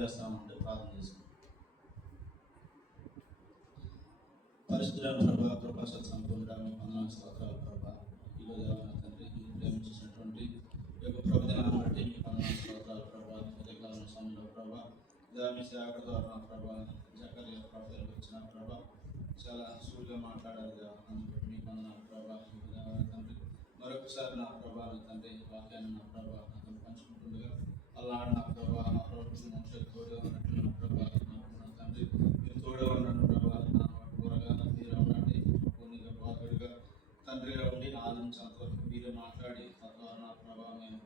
తెలియజేస్తామంటే ప్రార్థన చేసుకుంటాం. పరిశుద్ధులైన ప్రభా, కృపా సత్సంపూర్ణుడా, మీ వందనాలు స్తోత్రాలు ప్రభా. ఈరోజు తండ్రి మీరు ప్రేమించినటువంటి ఈ యొక్క ప్రభుత్వాన్ని బట్టి మీ వందనాలు స్తోత్రాలు ప్రభా. ఉదయకాలం సమయంలో ప్రభా మీ సేవకుల ద్వారా ప్రభా జకర్య ప్రవక్తలు వచ్చిన ప్రభా చాలా సూటిగా మాట్లాడారు. అందుకు మీ వందనాలు ప్రభా. తండ్రి మరొకసారి నా ప్రభా తండ్రి వాక్యాన్ని నా ప్రభా అతను పంచుకుంటుండగా అలా నా ప్రభా నా ప్రభుత్వం మనుషులకు తోడుగా ఉన్నట్లు నా ప్రభా నా తండ్రి మీరు తోడుగా ఉన్నాను ప్రభా. నా కూరగా మీరు ఉండండి, పూర్ణిగా బాధుడిగా తండ్రిగా ఉండి ఆదించేంత వరకు మీరే మాట్లాడి తద్వారా నా ప్రభా మేము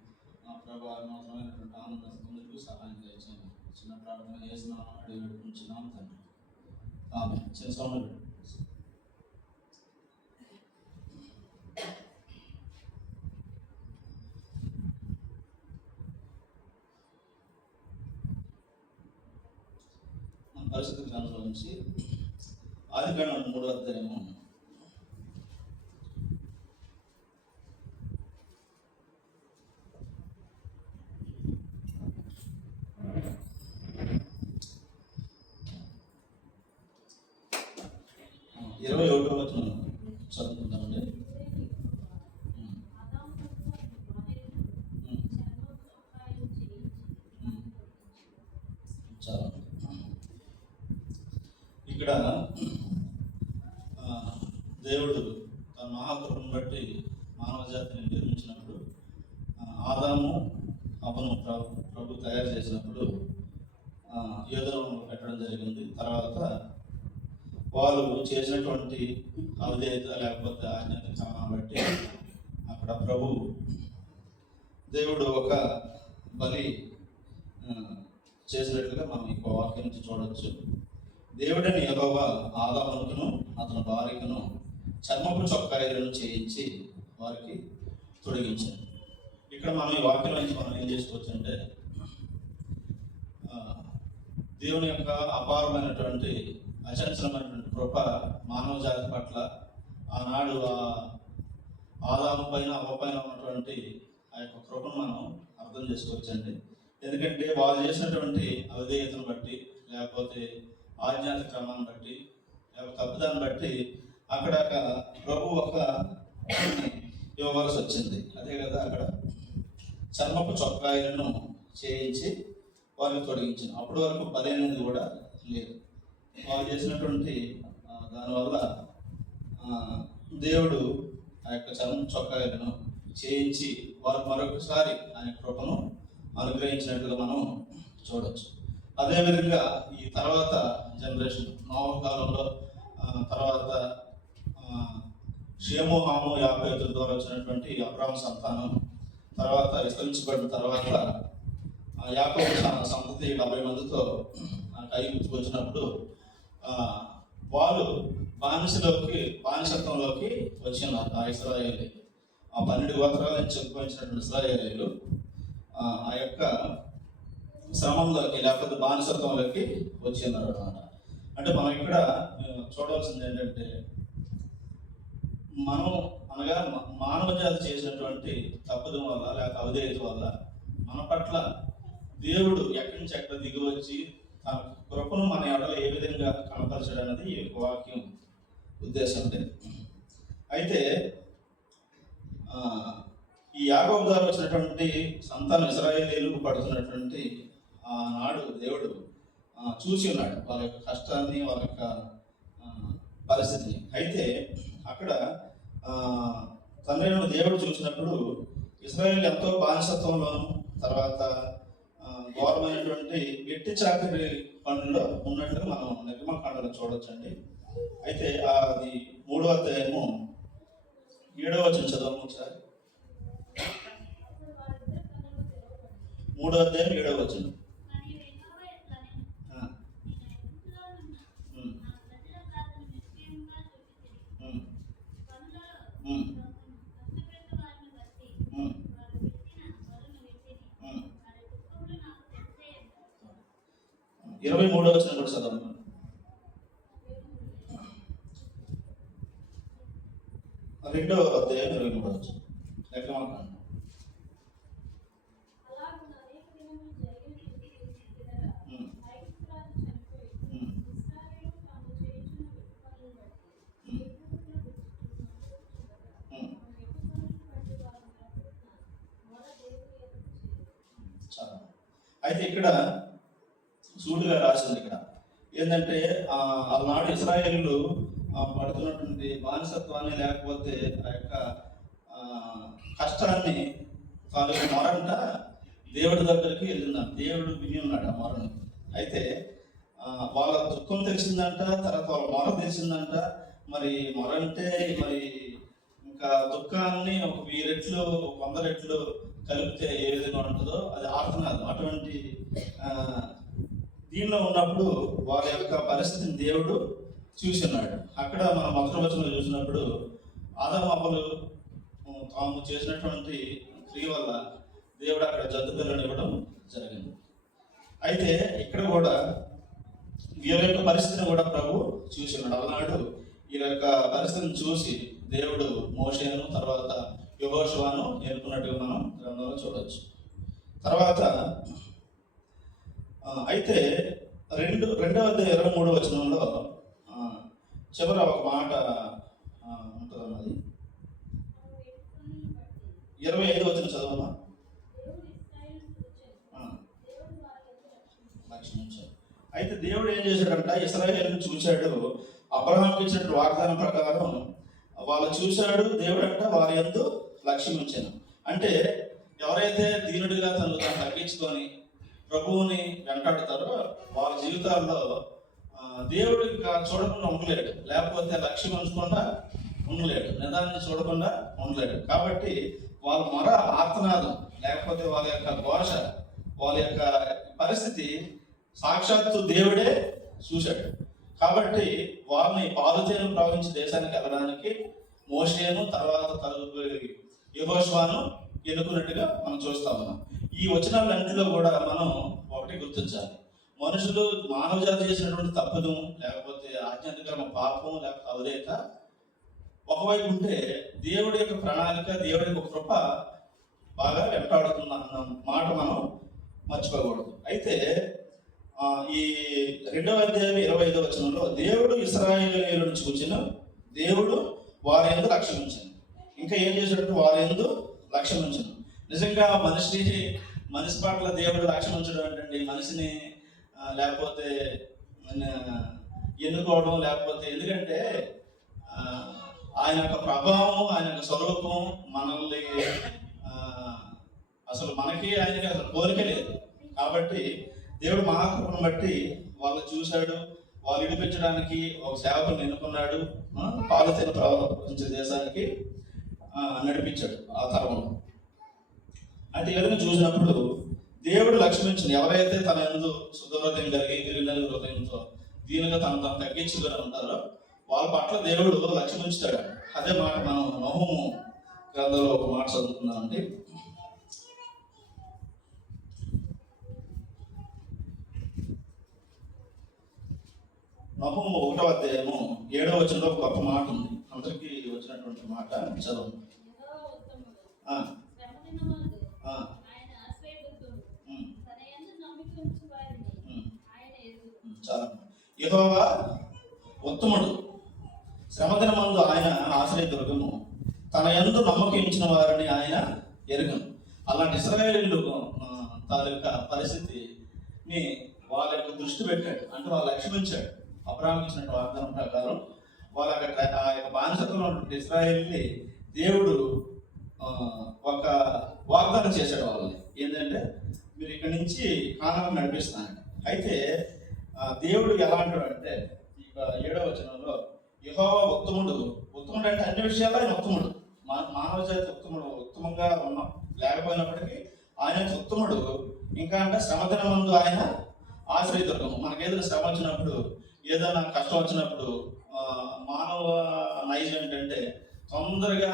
నా ప్రభా నూతనమైనటువంటి ఆనందం పొందుకు సహాయం చేయండి. చిన్న ప్రార్థన చేసిన అడిగి నడుపుకుంటున్నాం తండ్రి. ఆమేన్. చిన్న సౌండ్ పరిశుద్ధ గ్రంథంలో నుంచి ఆదికాండం 3వ అధ్యాయము 21వ వచనం చదువుకుందామండి. చాలా ఇక్కడ దేవుడు తన మహాకృపను బట్టి మానవ జాతిని నిర్మించినప్పుడు ఆదాము అవ్వను ప్రభు తయారు చేసినప్పుడు యోధనలో పెట్టడం జరిగింది. తర్వాత వాళ్ళు చేసినటువంటి అవిధేయత లేకపోతే ఆజ్ఞత క్రమాన్ని బట్టి అక్కడ ప్రభు దేవుడు ఒక బలి చేసినట్లుగా మనం ఈ వాక్యం నుంచి చూడవచ్చు. దేవుడని యెహోవా ఆదామును అతని భార్యను చర్మపు చొక్కాయిలను చేయించి వారికి తొలగించాడు. ఇక్కడ మనం ఈ వాక్యం నుంచి మనం ఏం చేసుకోవచ్చు అంటే దేవుని యొక్క అపారమైనటువంటి అచంచలమైనటువంటి కృప మానవ జాతి పట్ల ఆనాడు ఆదాము పైన అవ్వ పైన ఉన్నటువంటి ఆ యొక్క కృపను మనం అర్థం చేసుకోవచ్చండి. ఎందుకంటే వాళ్ళు చేసినటువంటి అవిధేయతను బట్టి లేకపోతే ఆజ్ఞాత క్రమాన్ని బట్టి లేకపోతే తప్పుదాన్ని బట్టి అక్కడ ప్రభు ఒక ఇవ్వవలసి వచ్చింది. అదే కదా అక్కడ చర్మపు చొక్కాయిలను చేయించి వారిని తొలగించింది. అప్పటి వరకు బలి అనేది కూడా లేదు. వాళ్ళు చేసినటువంటి దానివల్ల దేవుడు ఆ యొక్క చర్మపు చొక్కాయిలను చేయించి వారు మరొకసారి ఆయన కృపను అనుగ్రహించినట్లుగా మనం చూడవచ్చు. అదేవిధంగా ఈ తర్వాత జనరేషన్ నోవహు కాలంలో తర్వాత షేము హాము యాఫేతు ద్వారా వచ్చినటువంటి అబ్రాహాము సంతానం తర్వాత విస్తరించబడిన తర్వాత యాకోబు సంతతి 70 మందితో ఐగుప్తుకు వచ్చినప్పుడు వాళ్ళు బానిసత్వంలోకి వచ్చినారు. ఆ ఇశ్రాయేలు ఆ 12 గోత్రాల నుంచి చెప్పుకొచ్చినటువంటి ఇశ్రాయేలీలు ఆ యొక్క శ్రమంలోకి లేకపోతే బానిసత్వంలోకి వచ్చినారు అన్నమాట. అంటే మనం ఇక్కడ చూడవలసింది ఏంటంటే మనం అనగా మానవ జాతి చేసినటువంటి తప్పుదం వల్ల లేక అవిధేయత వల్ల మన పట్ల దేవుడు ఎక్కడి నుంచి ఎక్కడ దిగి వచ్చి తన కృపను మన ఎడల ఏ విధంగా కనపరచడన్నది ఈ యొక్క వాక్యం ఉద్దేశం. అయితే ఈ యాకోబు ద్వారా వచ్చినటువంటి సంతానం ఇశ్రాయేలీయులకు పడుతున్నటువంటి ఆనాడు దేవుడు చూసి ఉన్నాడు వాళ్ళ యొక్క కష్టాన్ని, వాళ్ళ యొక్క పరిస్థితిని. అయితే అక్కడ తండ్రి దేవుడు చూసినప్పుడు ఇశ్రాయేలు ఎంతో బానిసత్వంలోను తర్వాత ఘోరమైనటువంటి వెట్టి చాకరి పనుల్లో ఉన్నట్లుగా మనం నిర్గమకాండలో చూడొచ్చండి. అయితే అది 3వ అధ్యాయము 7వ వచనం చదవము ఒకసారి. 3వ అధ్యాయం 7వ వచనం. ఇరవై 23వ వచనం కూడా చదవండి. 2వ అధ్యాయం 23వ వచనం. నిర్గమకాండ. చాలా. అయితే ఇక్కడ సూటిగా రాసింది ఇక్కడ ఏంటంటే ఆనాడు ఇశ్రాయేలు పడుతున్నటువంటి బానిసత్వాన్ని లేకపోతే ఆ యొక్క కష్టాన్ని తాలూకు మొరంట దేవుడి దగ్గరికి వెళ్ళిందంట. దేవుడు విని ఉన్నాడు ఆ మొరను. అయితే వాళ్ళ దుఃఖం తెలిసిందంట, తర్వాత వాళ్ళ మొర తెలిసిందంట. మరి మొర అంటే మరి ఇంకా దుఃఖాన్ని ఒక 1000 రెట్లు 100 రెట్లు కలిపితే ఏ విధంగా ఉంటుందో అది ఆర్తనాదం. అటువంటి దీనిలో ఉన్నప్పుడు వారి యొక్క పరిస్థితిని దేవుడు చూస్తున్నాడు. అక్కడ మనం మొదటి వచనంలో చూసినప్పుడు ఆదాము అవ్వలు తాము చేసినటువంటి క్రియ వల్ల దేవుడు అక్కడ జంతు పిల్లని ఇవ్వడం జరిగింది. అయితే ఇక్కడ కూడా వీళ్ళ యొక్క పరిస్థితిని కూడా ప్రభు చూసినాడు. అలనాడు వీళ్ళ యొక్క పరిస్థితిని చూసి దేవుడు మోషేను తర్వాత యెహోషువను ఎన్నుకున్నట్టుగా మనం గ్రంథంలో చూడవచ్చు. తర్వాత అయితే 2:23 వచనంలో చివర ఒక మాట ఉంటుందన్నది. 25 వచనం చదవమా. అయితే దేవుడు ఏం చేశాడంట, ఇశ్రాయేలును చూశాడు. అబ్రహాంకి ఇచ్చిన వాగ్దానం ప్రకారం వాళ్ళు చూశాడు. దేవుడు అంట వారి యందు లక్ష్యం ఉంచాను. అంటే ఎవరైతే దీనుడిగా తను తగ్గించుకొని ప్రభువుని వెంటాడుతారో వాళ్ళ జీవితాల్లో దేవుడు చూడకుండా ఉండలేడు, లేకపోతే లక్ష్యం ఉంచకుండా ఉండలేడు, నిదాన్ని చూడకుండా ఉండలేడు. కాబట్టి వాళ్ళ మొర ఆర్తనాదం లేకపోతే వాళ్ళ యొక్క ఘోష, వాళ్ళ యొక్క పరిస్థితి సాక్షాత్తు దేవుడే చూశాడు. కాబట్టి వారిని పాలుతేను ప్రవహించి దేశానికి వెళ్ళడానికి మోషేను తర్వాత యెహోషువను ఎన్నుకున్నట్టుగా మనం చూస్తా ఉన్నాం. ఈ వచనాలన్నింటిలో కూడా మనం ఒకటి గుర్తించాలి. మనుషులు మానవ జాతి చేసినటువంటి తప్పును లేకపోతే ఆజ్ఞానికరమ పాపం లేకపోతే అవలేక ఒకవైపు ఉంటే దేవుడి యొక్క ప్రణాళిక, దేవుడి యొక్క కృప బాగా వెంటాడుతున్న అన్న మాట మనం మర్చిపోకూడదు. అయితే ఈ 2వ అధ్యాయం 25వ వచనంలో దేవుడు ఇశ్రాయేలీయులను చూచిన దేవుడు వారి యందు లక్ష్యం ఉంచాను. ఇంకా ఏం చేశాడంటే వారి యందు లక్ష్యం ఉంచాను. నిజంగా మనిషి పట్ల దేవుడు లక్ష్యం ఉంచడం ఏంటండి, మనిషిని లేకపోతే ఎన్నుకోవడం లేకపోతే, ఎందుకంటే ఆయన యొక్క ప్రభావం, ఆయన యొక్క స్వరూపం మనల్ని అసలు మనకి ఆయనకి అసలు కోరిక లేదు. కాబట్టి దేవుడు మహాకృపను బట్టి వాళ్ళు చూశాడు, వాళ్ళు విడిపించడానికి ఒక సేవకుని ఎన్నుకున్నాడు, పాలస్తీనా ప్రవహించే దేశానికి నడిపించాడు ఆ తరంలో. అంటే ఎవరిని చూసినప్పుడు దేవుడు లక్ష్మించింది. ఎవరైతే తన యందు శుద్ధ హృదయం కలిగి గిరినెల హృదయంతో దీనిగా తను తగ్గించుకొని ఉంటారో వాళ్ళ పట్ల దేవుడు లక్ష్మించుతాడు. అదే మాట మనం నహూము గ్రంథంలో ఒక మాట చదువుతున్నామండి. నహూము 1వ అధ్యాయము 7వ వచనంలో ఒక గొప్ప మాట ఉంది. అందరికీ వచ్చినటువంటి మాట చదువు. చాలా. యెహోవా ఉత్తముడు, శ్రమదినమందు ఆయన ఆశ్రయదుర్గము, తన యందు నమ్మకించిన వారిని ఆయన ఎరుగను. అలాంటి ఇశ్రాయేలీయులు తాలూకా పరిస్థితిని వాళ్ళ యొక్క దృష్టి పెట్టాడు. అంటే వాళ్ళు లక్ష్మించాడు. అబ్రహాముకి ఇచ్చిన వాగ్దానం ప్రకారం వాళ్ళ ఆ యొక్క బానిసత్వంలో ఉన్నటువంటి ఇశ్రాయేలుని దేవుడు ఒక వాగ్దానం చేశాడు వాళ్ళని. ఏంటంటే మీరు ఇక్కడి నుంచి కానాను నడిపిస్తానండి. అయితే దేవుడు ఎలా అంటాడు అంటే ఇక 7వ వచనంలో యెహోవా ఉత్తముడు. ఉత్తముడు అంటే అన్ని విషయాల్లో ఆయన ఉత్తముడు. మానవ జాతి ఉత్తమంగా ఉన్నాం లేకపోయినప్పటికీ ఆయన ఉత్తముడు. ఇంకా అంటే శ్రమదినమందు ఆయన ఆశ్రయదుర్గము. మనకేదైనా శ్రమ వచ్చినప్పుడు, ఏదైనా కష్టం వచ్చినప్పుడు మానవ నైజం ఏంటంటే తొందరగా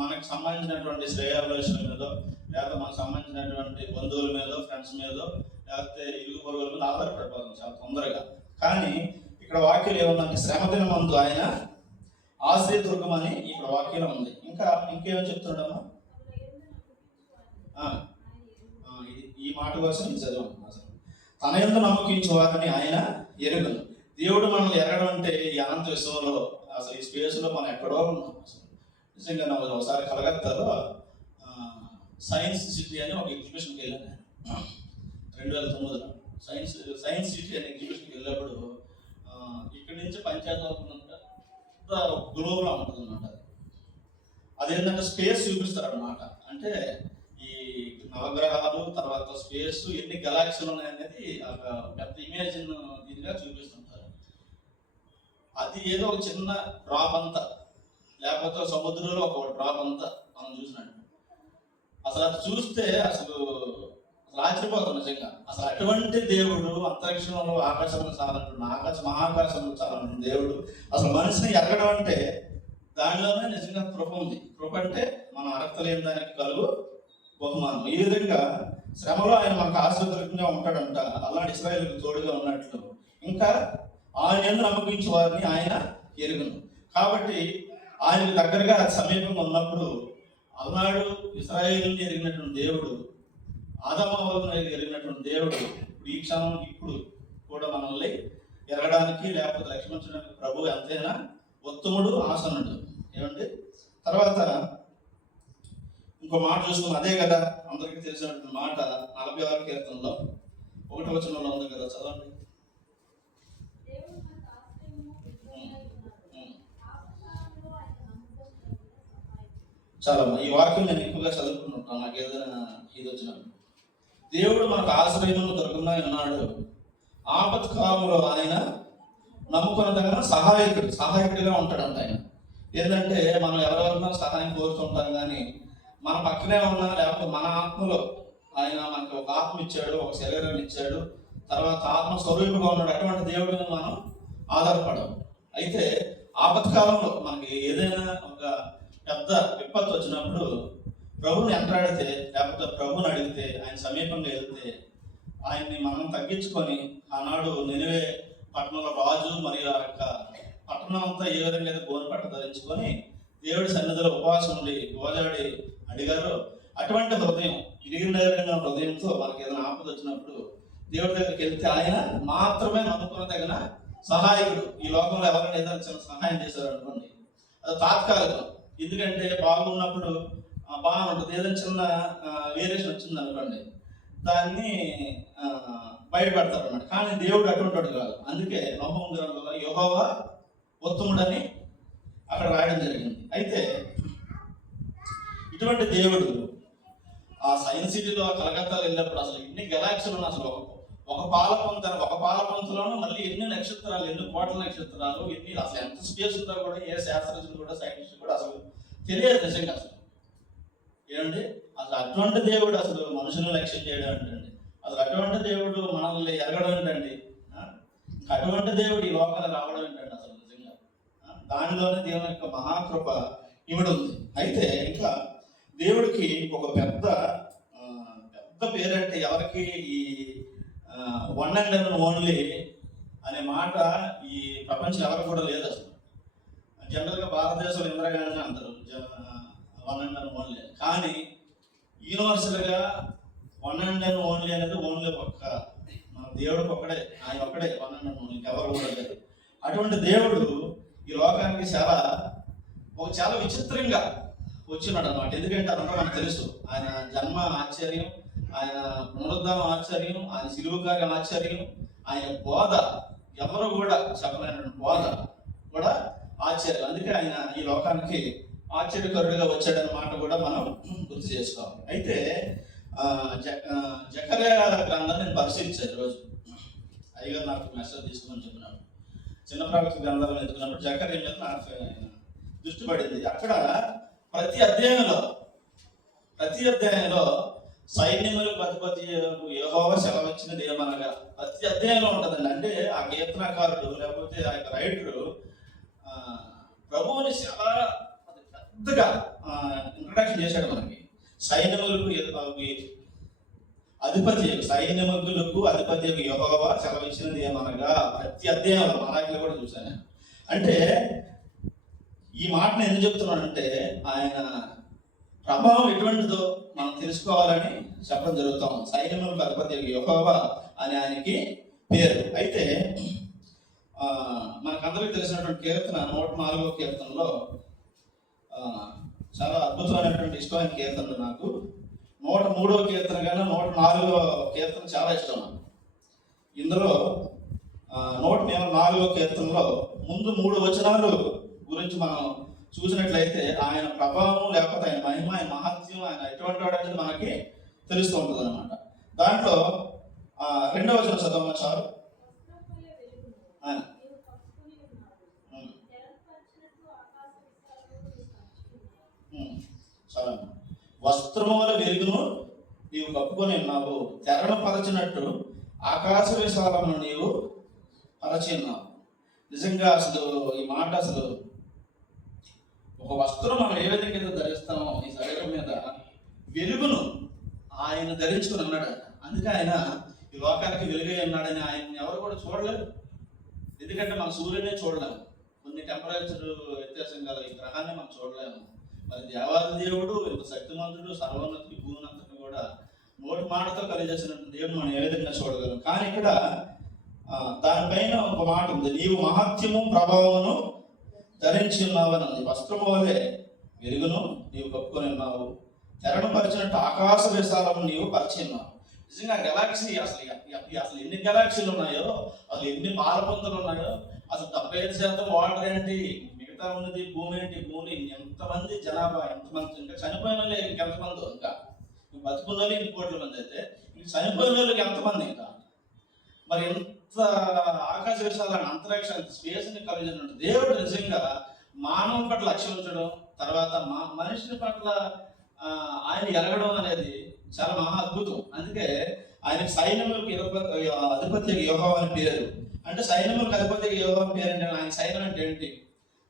మనకు సంబంధించినటువంటి శ్రేయాభిలాషుల మీదో లేకపోతే మనకు సంబంధించినటువంటి బంధువుల మీదో ఫ్రెండ్స్ మీదో లేకపోతే ఇరుగు పొరుగుల మీద ఆధారపడిపోతుంది చాలా తొందరగా. కానీ ఇక్కడ వాక్యం ఏముందంటే శ్రమదినమందు ఆయన ఆశ్రయదుర్గం అని ఇక్కడ వాక్యం ఉంది. ఇంకేమో చెప్తున్నాడమ్మా, ఈ మాట కోసం ఇది చదివాం. అసలు తన యందు నమ్మకించు వారిని ఆయన ఎరుగను. దేవుడు మనల్ని ఎరగడం అంటే ఈ అనంత విశ్వంలో అసలు ఈ స్పేస్లో మనం ఎక్కడో ఉన్నాం. అసలు నిజంగా నాకు ఒకసారి కలగత్తాలో సైన్స్ సిటీ అని ఒక ఎగ్జిబిషన్కి వెళ్ళాను. 2009లో సైన్స్ సిటీ అనే ఎగ్జిబిషన్కి వెళ్ళినప్పుడు ఇక్కడి నుంచి పంచాయతీ గ్లోబ్లో ఉంటుంది అన్నమాట. అదేంటంటే స్పేస్ చూపిస్తారనమాట. అంటే ఈ నవగ్రహాలు, తర్వాత స్పేస్, ఎన్ని గెలాక్సీలు ఉన్నాయనేది ఒక పెద్ద ఇమేజిన్ దీనిగా చూపిస్తుంటారు. అది ఏదో ఒక చిన్న డ్రాప్ అంతా, లేకపోతే సముద్రంలో ఒక డ్రాప్ అంతా మనం చూసినట్టు. అసలు అది చూస్తే అసలు ఆశ్చర్యపోతాం నిజంగా. అసలు అటువంటి దేవుడు అంతరిక్షంలో ఆకాశంలో చాలంటున్నాడు, మహాకాశంలో చాలంటున్న దేవుడు అసలు మనిషిని ఎరగడం అంటే దానిలోనే నిజంగా కృప ఉంది. కృప అంటే మనం అర్హతలేని దానికి కలుగు బహుమానం. ఈ విధంగా శ్రమలో ఆయన మనకు ఆశీర్వాదంగా ఉంటాడంట. అలాంటి ఇశ్రాయేలుకు తోడుగా ఉన్నట్లు ఇంకా ఆయన ఎందుకు నమ్మకించే వారిని ఆయన ఎరుగును. కాబట్టి ఆయనకు దగ్గరగా సమీపంగా ఉన్నప్పుడు అలనాడు ఇశ్రాయేలుని ఎరిగినటువంటి దేవుడు, ఆదమవలను ఎరిగినటువంటి దేవుడు ఈ క్షణం ఇప్పుడు కూడా మనల్ని ఎరగడానికి లేకపోతే రక్షించడానికి ప్రభు ఎంతైనా ఉత్తముడు, ఆసనుడు. ఏమండి? తర్వాత ఇంకో మాట చూసుకున్నాం. అదే కదా అందరికీ తెలిసినటువంటి మాట 46వ కీర్తనలో 1వ వచనంలో ఉంది కదా, చదవండి. చాలా ఈ వాక్యం నేను ఎక్కువగా చదువుకుంటుంటాను నాకు ఏదైనా ఇది వచ్చినప్పుడు. దేవుడు మనకు ఆశ్రయమును దొరకకుండా ఉన్నాడు. ఆపత్ కాలంలో ఆయన నమ్ముకున్నదగిన సహాయకుడిగా ఉంటాడంట. ఆయన ఏంటంటే మనం ఎవరెవరినో సహాయం కోరుతుంటాం, కానీ మన పక్కనే ఉన్నా లేకపోతే మన ఆత్మలో ఆయన మనకు ఒక ఆత్మ ఇచ్చాడు, ఒక శరీరాన్ని ఇచ్చాడు, తర్వాత ఆత్మ స్వరూపంగా ఉన్నాడు. అటువంటి దేవుడి మీద మనం ఆధారపడం. అయితే ఆపత్కాలంలో మనకి ఏదైనా ఒక పెద్ద విపత్తు వచ్చినప్పుడు ప్రభుని ఎంటాడితే లేకపోతే ప్రభుని అడిగితే, ఆయన సమీపంగా వెళ్తే, ఆయన్ని మనం తగ్గించుకొని ఆనాడు నినివే పట్టణంలో రాజు మరియు ఆ యొక్క పట్టణం అంతా ఏ విధంగా అయితే గోను పట్ట ధరించుకొని దేవుడి సన్నిధిలో ఉపవాసం ఉండి గోజాడి అడిగారు. అటువంటి హృదయం, ఇరిగిన హృదయంతో మనకి ఏదైనా ఆపద వచ్చినప్పుడు దేవుడి దగ్గరికి వెళ్తే ఆయన మాత్రమే నమ్ముకున్న సహాయకుడు. ఈ లోకంలో ఎవరైనా ఏదైనా చిన్న సహాయం చేశారు అనుకోండి, అది తాత్కాలికం. ఎందుకంటే బాగున్నప్పుడు బాగా ఉంటుంది, ఏదైనా చిన్న వేరియేషన్ వచ్చింది అనుకోండి దాన్ని బయటపడతారు అన్నమాట. కానీ దేవుడు అటువంటి వాడు కాదు. అందుకే నహూము గ్రంథంలో యెహోవా ఉత్తముడని అక్కడ రాయడం జరిగింది. అయితే ఇటువంటి దేవుడు ఆ సైన్స్ సిటీలో కలకత్తాలో వెళ్ళినప్పుడు అసలు ఎన్ని గెలాక్సీలు ఉన్నాయి, అసలు ఒక పాలపంతలోనూ మళ్ళీ ఎన్ని నక్షత్రాలు, ఎన్ని కోట్ల నక్షత్రాలు, ఎన్ని అసలు ఎంత స్పేస్ ఉందో కూడా ఏ శాస్త్రజ్ఞులు కూడా సైంటిస్ట్ కూడా అసలు తెలియదు నిజంగా. అసలు ఏమండి, అసలు అటువంటి దేవుడు అసలు మనుషులను లక్ష్యం చేయడం ఏంటండి, అసలు అటువంటి దేవుడు మనల్ని ఎరగడం ఏంటండి, అటువంటి దేవుడు ఈ లోకాలకు రావడం ఏంటండి అసలు నిజంగా. దానిలోనే దేవుని యొక్క మహాకృప ఇవిడ ఉంది. అయితే ఇంకా దేవుడికి ఒక పెద్ద పేరంటే ఎవరికి, ఈ వన్ అండ్ ఓన్లీ అనే మాట ఈ ప్రపంచం ఎవరికి కూడా లేదు అసలు. జనరల్గా భారతదేశంలో ఇందిరాగాంధీ అంటారు వన్ అండ్ ఓన్లీ, కానీ యూనివర్సల్గా వన్ అండ్ ఓన్లీ అనేది ఓన్లీ ఒక్క మన దేవుడికి ఒక్కడే, ఆయన ఒక్కడే వన్ అండ్ ఓన్లీ, ఎవరు కూడా లేదు. అటువంటి దేవుడు ఈ లోకానికి చాలా విచిత్రంగా వచ్చినాడు అన్నమాట. ఎందుకంటే అదంతా మనకు తెలుసు. ఆయన జన్మ ఆశ్చర్యం, ఆయన పునరుద్ధానం ఆశ్చర్యం, ఆయన సిలువ కార్యం ఆశ్చర్యం, ఆయన బోధ ఎవరు కూడా చెప్పలేనటువంటి బోధ కూడా ఆశ్చర్యం. అందుకే ఆయన ఈ లోకానికి ఆశ్చర్యకరుడిగా వచ్చాడన్న మాట కూడా మనం గుర్తు చేసుకోవాలి. అయితే జకర్యా గ్రంథాన్ని నేను పరిశీలించాను రోజు. అయ్యగారు నాకు మెసేజ్ తీసుకోమని చెప్పినాడు. చిన్న ప్రవక్త గ్రంథాలను ఎత్తుకున్నప్పుడు జకర్యా మీద నాకు దృష్టి పడింది. అక్కడ ప్రతి అధ్యాయంలో సైన్యములకు అధిపతి యెహోవా సెలవిచ్చినది ఏమనగా ప్రతి అధ్యాయంలో ఉంటుందండి. అంటే ఆ కీర్తనకారుడు లేకపోతే ఆ యొక్క రైటరు ప్రభువుని చాలా పెద్దగా ఇంట్రడక్షన్ చేశాడు మనకి. సైన్యములకు అధిపతి యెహోవా సెలవిచ్చినది ఏమనగా ప్రతి అధ్యాయంలో మరాఠీలో కూడా చూశాను. అంటే ఈ మాటను ఎందుకు చెప్తున్నానంటే ఆయన ప్రభావం ఎటువంటిదో మనం తెలుసుకోవాలని చెప్పడం జరుగుతాం. సైన్యములకు అధిపతి యెహోవా అని ఆయనకి పేరు. అయితే మనకందరికీ తెలిసినటువంటి కీర్తన 104వ కీర్తనలో చాలా అద్భుతమైనటువంటి ఇష్టమైన కీర్తనలు నాకు 103వ కీర్తన కన్నా 104వ కీర్తన చాలా ఇష్టం నాకు. ఇందులో 104వ కీర్తనలో ముందు 3 వచనాలు గురించి మనం చూసినట్లయితే ఆయన ప్రభావం లేకపోతే ఆయన మహిమ, ఆయన మహత్యం, ఆయన ఎటువంటి వాడు అనేది మనకి తెలుస్తూ ఉంటుంది అనమాట. దాంట్లో 2వ వచనం చదవమా చాలు. చాలా వస్త్రముల వెలుగును నీవు కప్పుకొని ఉన్నావు, తెరను పరచినట్టు ఆకాశ విశాలమును నీవు పరచి ఉన్నావు. నిజంగా అసలు ఈ మాట అసలు ఒక వస్త్రం మనం ఏ విధంగా ధరిస్తామో ఈ శరీరం మీద వెలుగును ఆయన ధరించుకుని ఉన్నాడు. అందుకే ఆయన ఈ లోకానికి వెలుగై ఉన్నాడని ఆయన ఎవరు కూడా చూడలేరు. ఎందుకంటే మన సూర్యునే చూడలేము, కొన్ని టెంపరేచర్ వ్యత్యాసం గల ఈ గ్రహాన్ని మనం చూడలేము. మరి దేవాది దేవుడు ఇంత శక్తిమంతుడు, సర్వోన్నతుడు, భూమినంతటిని కూడా నోటి మాటతో కలిగేసిన దేవుడు మనం ఏ విధంగా చూడగలం. కానీ ఇక్కడ దానిపైన ఒక మాట ఉంది, నీవు మహత్యము ప్రభావమును ధరించి ఉన్నావు అని ఉంది. వస్త్రము వలె వెలుగును నీవు కప్పుకొని ఉన్నావు, తెరను పరిచినట్టు ఆకాశ విశాలము నీవు పరిచి ఉన్నావు. నిజంగా గెలాక్సీ అసలు ఎన్ని గెలాక్సీలు ఉన్నాయో, అసలు ఎన్ని పాలపంతులు ఉన్నాయో, అసలు 75% వాటర్ ఏంటి, మిగతా ఉన్నది భూమి ఏంటి, భూమి ఎంతమంది జనాభా, ఎంతమంది, ఇంకా చనిపోయిన వాళ్ళు ఇంకెంతమంది, ఇంకా బతుకున్న వాళ్ళు 2 కోట్ల మంది అయితే ఇంక చనిపోయిన వాళ్ళకి ఎంతమంది, ఇంకా మరి ఎంత ఆకాశ విశాలని అంతరిక్షానికి స్పేస్ని కలిగినట్టు దేవుడు నిజంగా మానవం పట్ల లక్ష్యం ఉంచడం, తర్వాత మనిషిని పట్ల ఆయన ఎరగడం అనేది చాలా మహా అద్భుతం. అందుకే ఆయన సైన్యములకు అధిపతి యెహోవా అని పేరు. అంటే సైన్యములకు అధిపతి యెహోవా అని పేరు అంటే ఆయన సైన్యం అంటే ఏంటి?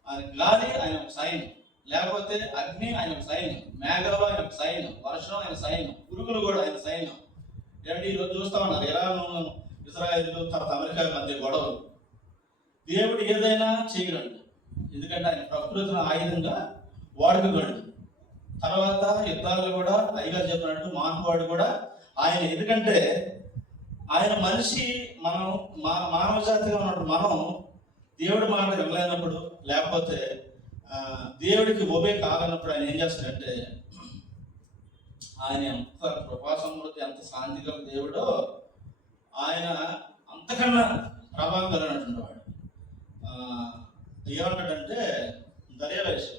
ఆయన గాలి ఆయన ఒక సైన్యం, లేకపోతే అగ్ని ఆయన ఒక సైన్యం, మేఘాలు ఆయన ఒక సైన్యం, వర్షం ఆయన సైన్యం, పురుగులు కూడా ఆయన సైన్యం. ఏంటి ఈరోజు చూస్తా ఉన్నారు ఇరాన్ ఇజ్రాయెల్ తర్వాత అమెరికా మధ్య గొడవలు. దేవుడు ఏదైనా చేయగలడు, ఎందుకంటే ఆయన ప్రకృతిని ఆయుధంగా వాడుకోగలడు. తర్వాత యుద్ధాలు కూడా అయ్యగారు చెప్పినట్టు మానవాడు కూడా ఆయన, ఎందుకంటే ఆయన మనిషి, మనం మానవ జాతిగా ఉన్నప్పుడు మనం దేవుడి మాట వినలేనప్పుడు, లేకపోతే దేవుడికి ఒబే కాలన్నప్పుడు ఆయన ఏం చేస్తాడంటే, ఆయన ఎంత కృపా సమృద్ధి, ఎంత శాంతి గల దేవుడో, ఆయన అంతకన్నా ప్రభావం కలిగినటువంటి వాడు. ఏమంటాడంటే దర్యావేశం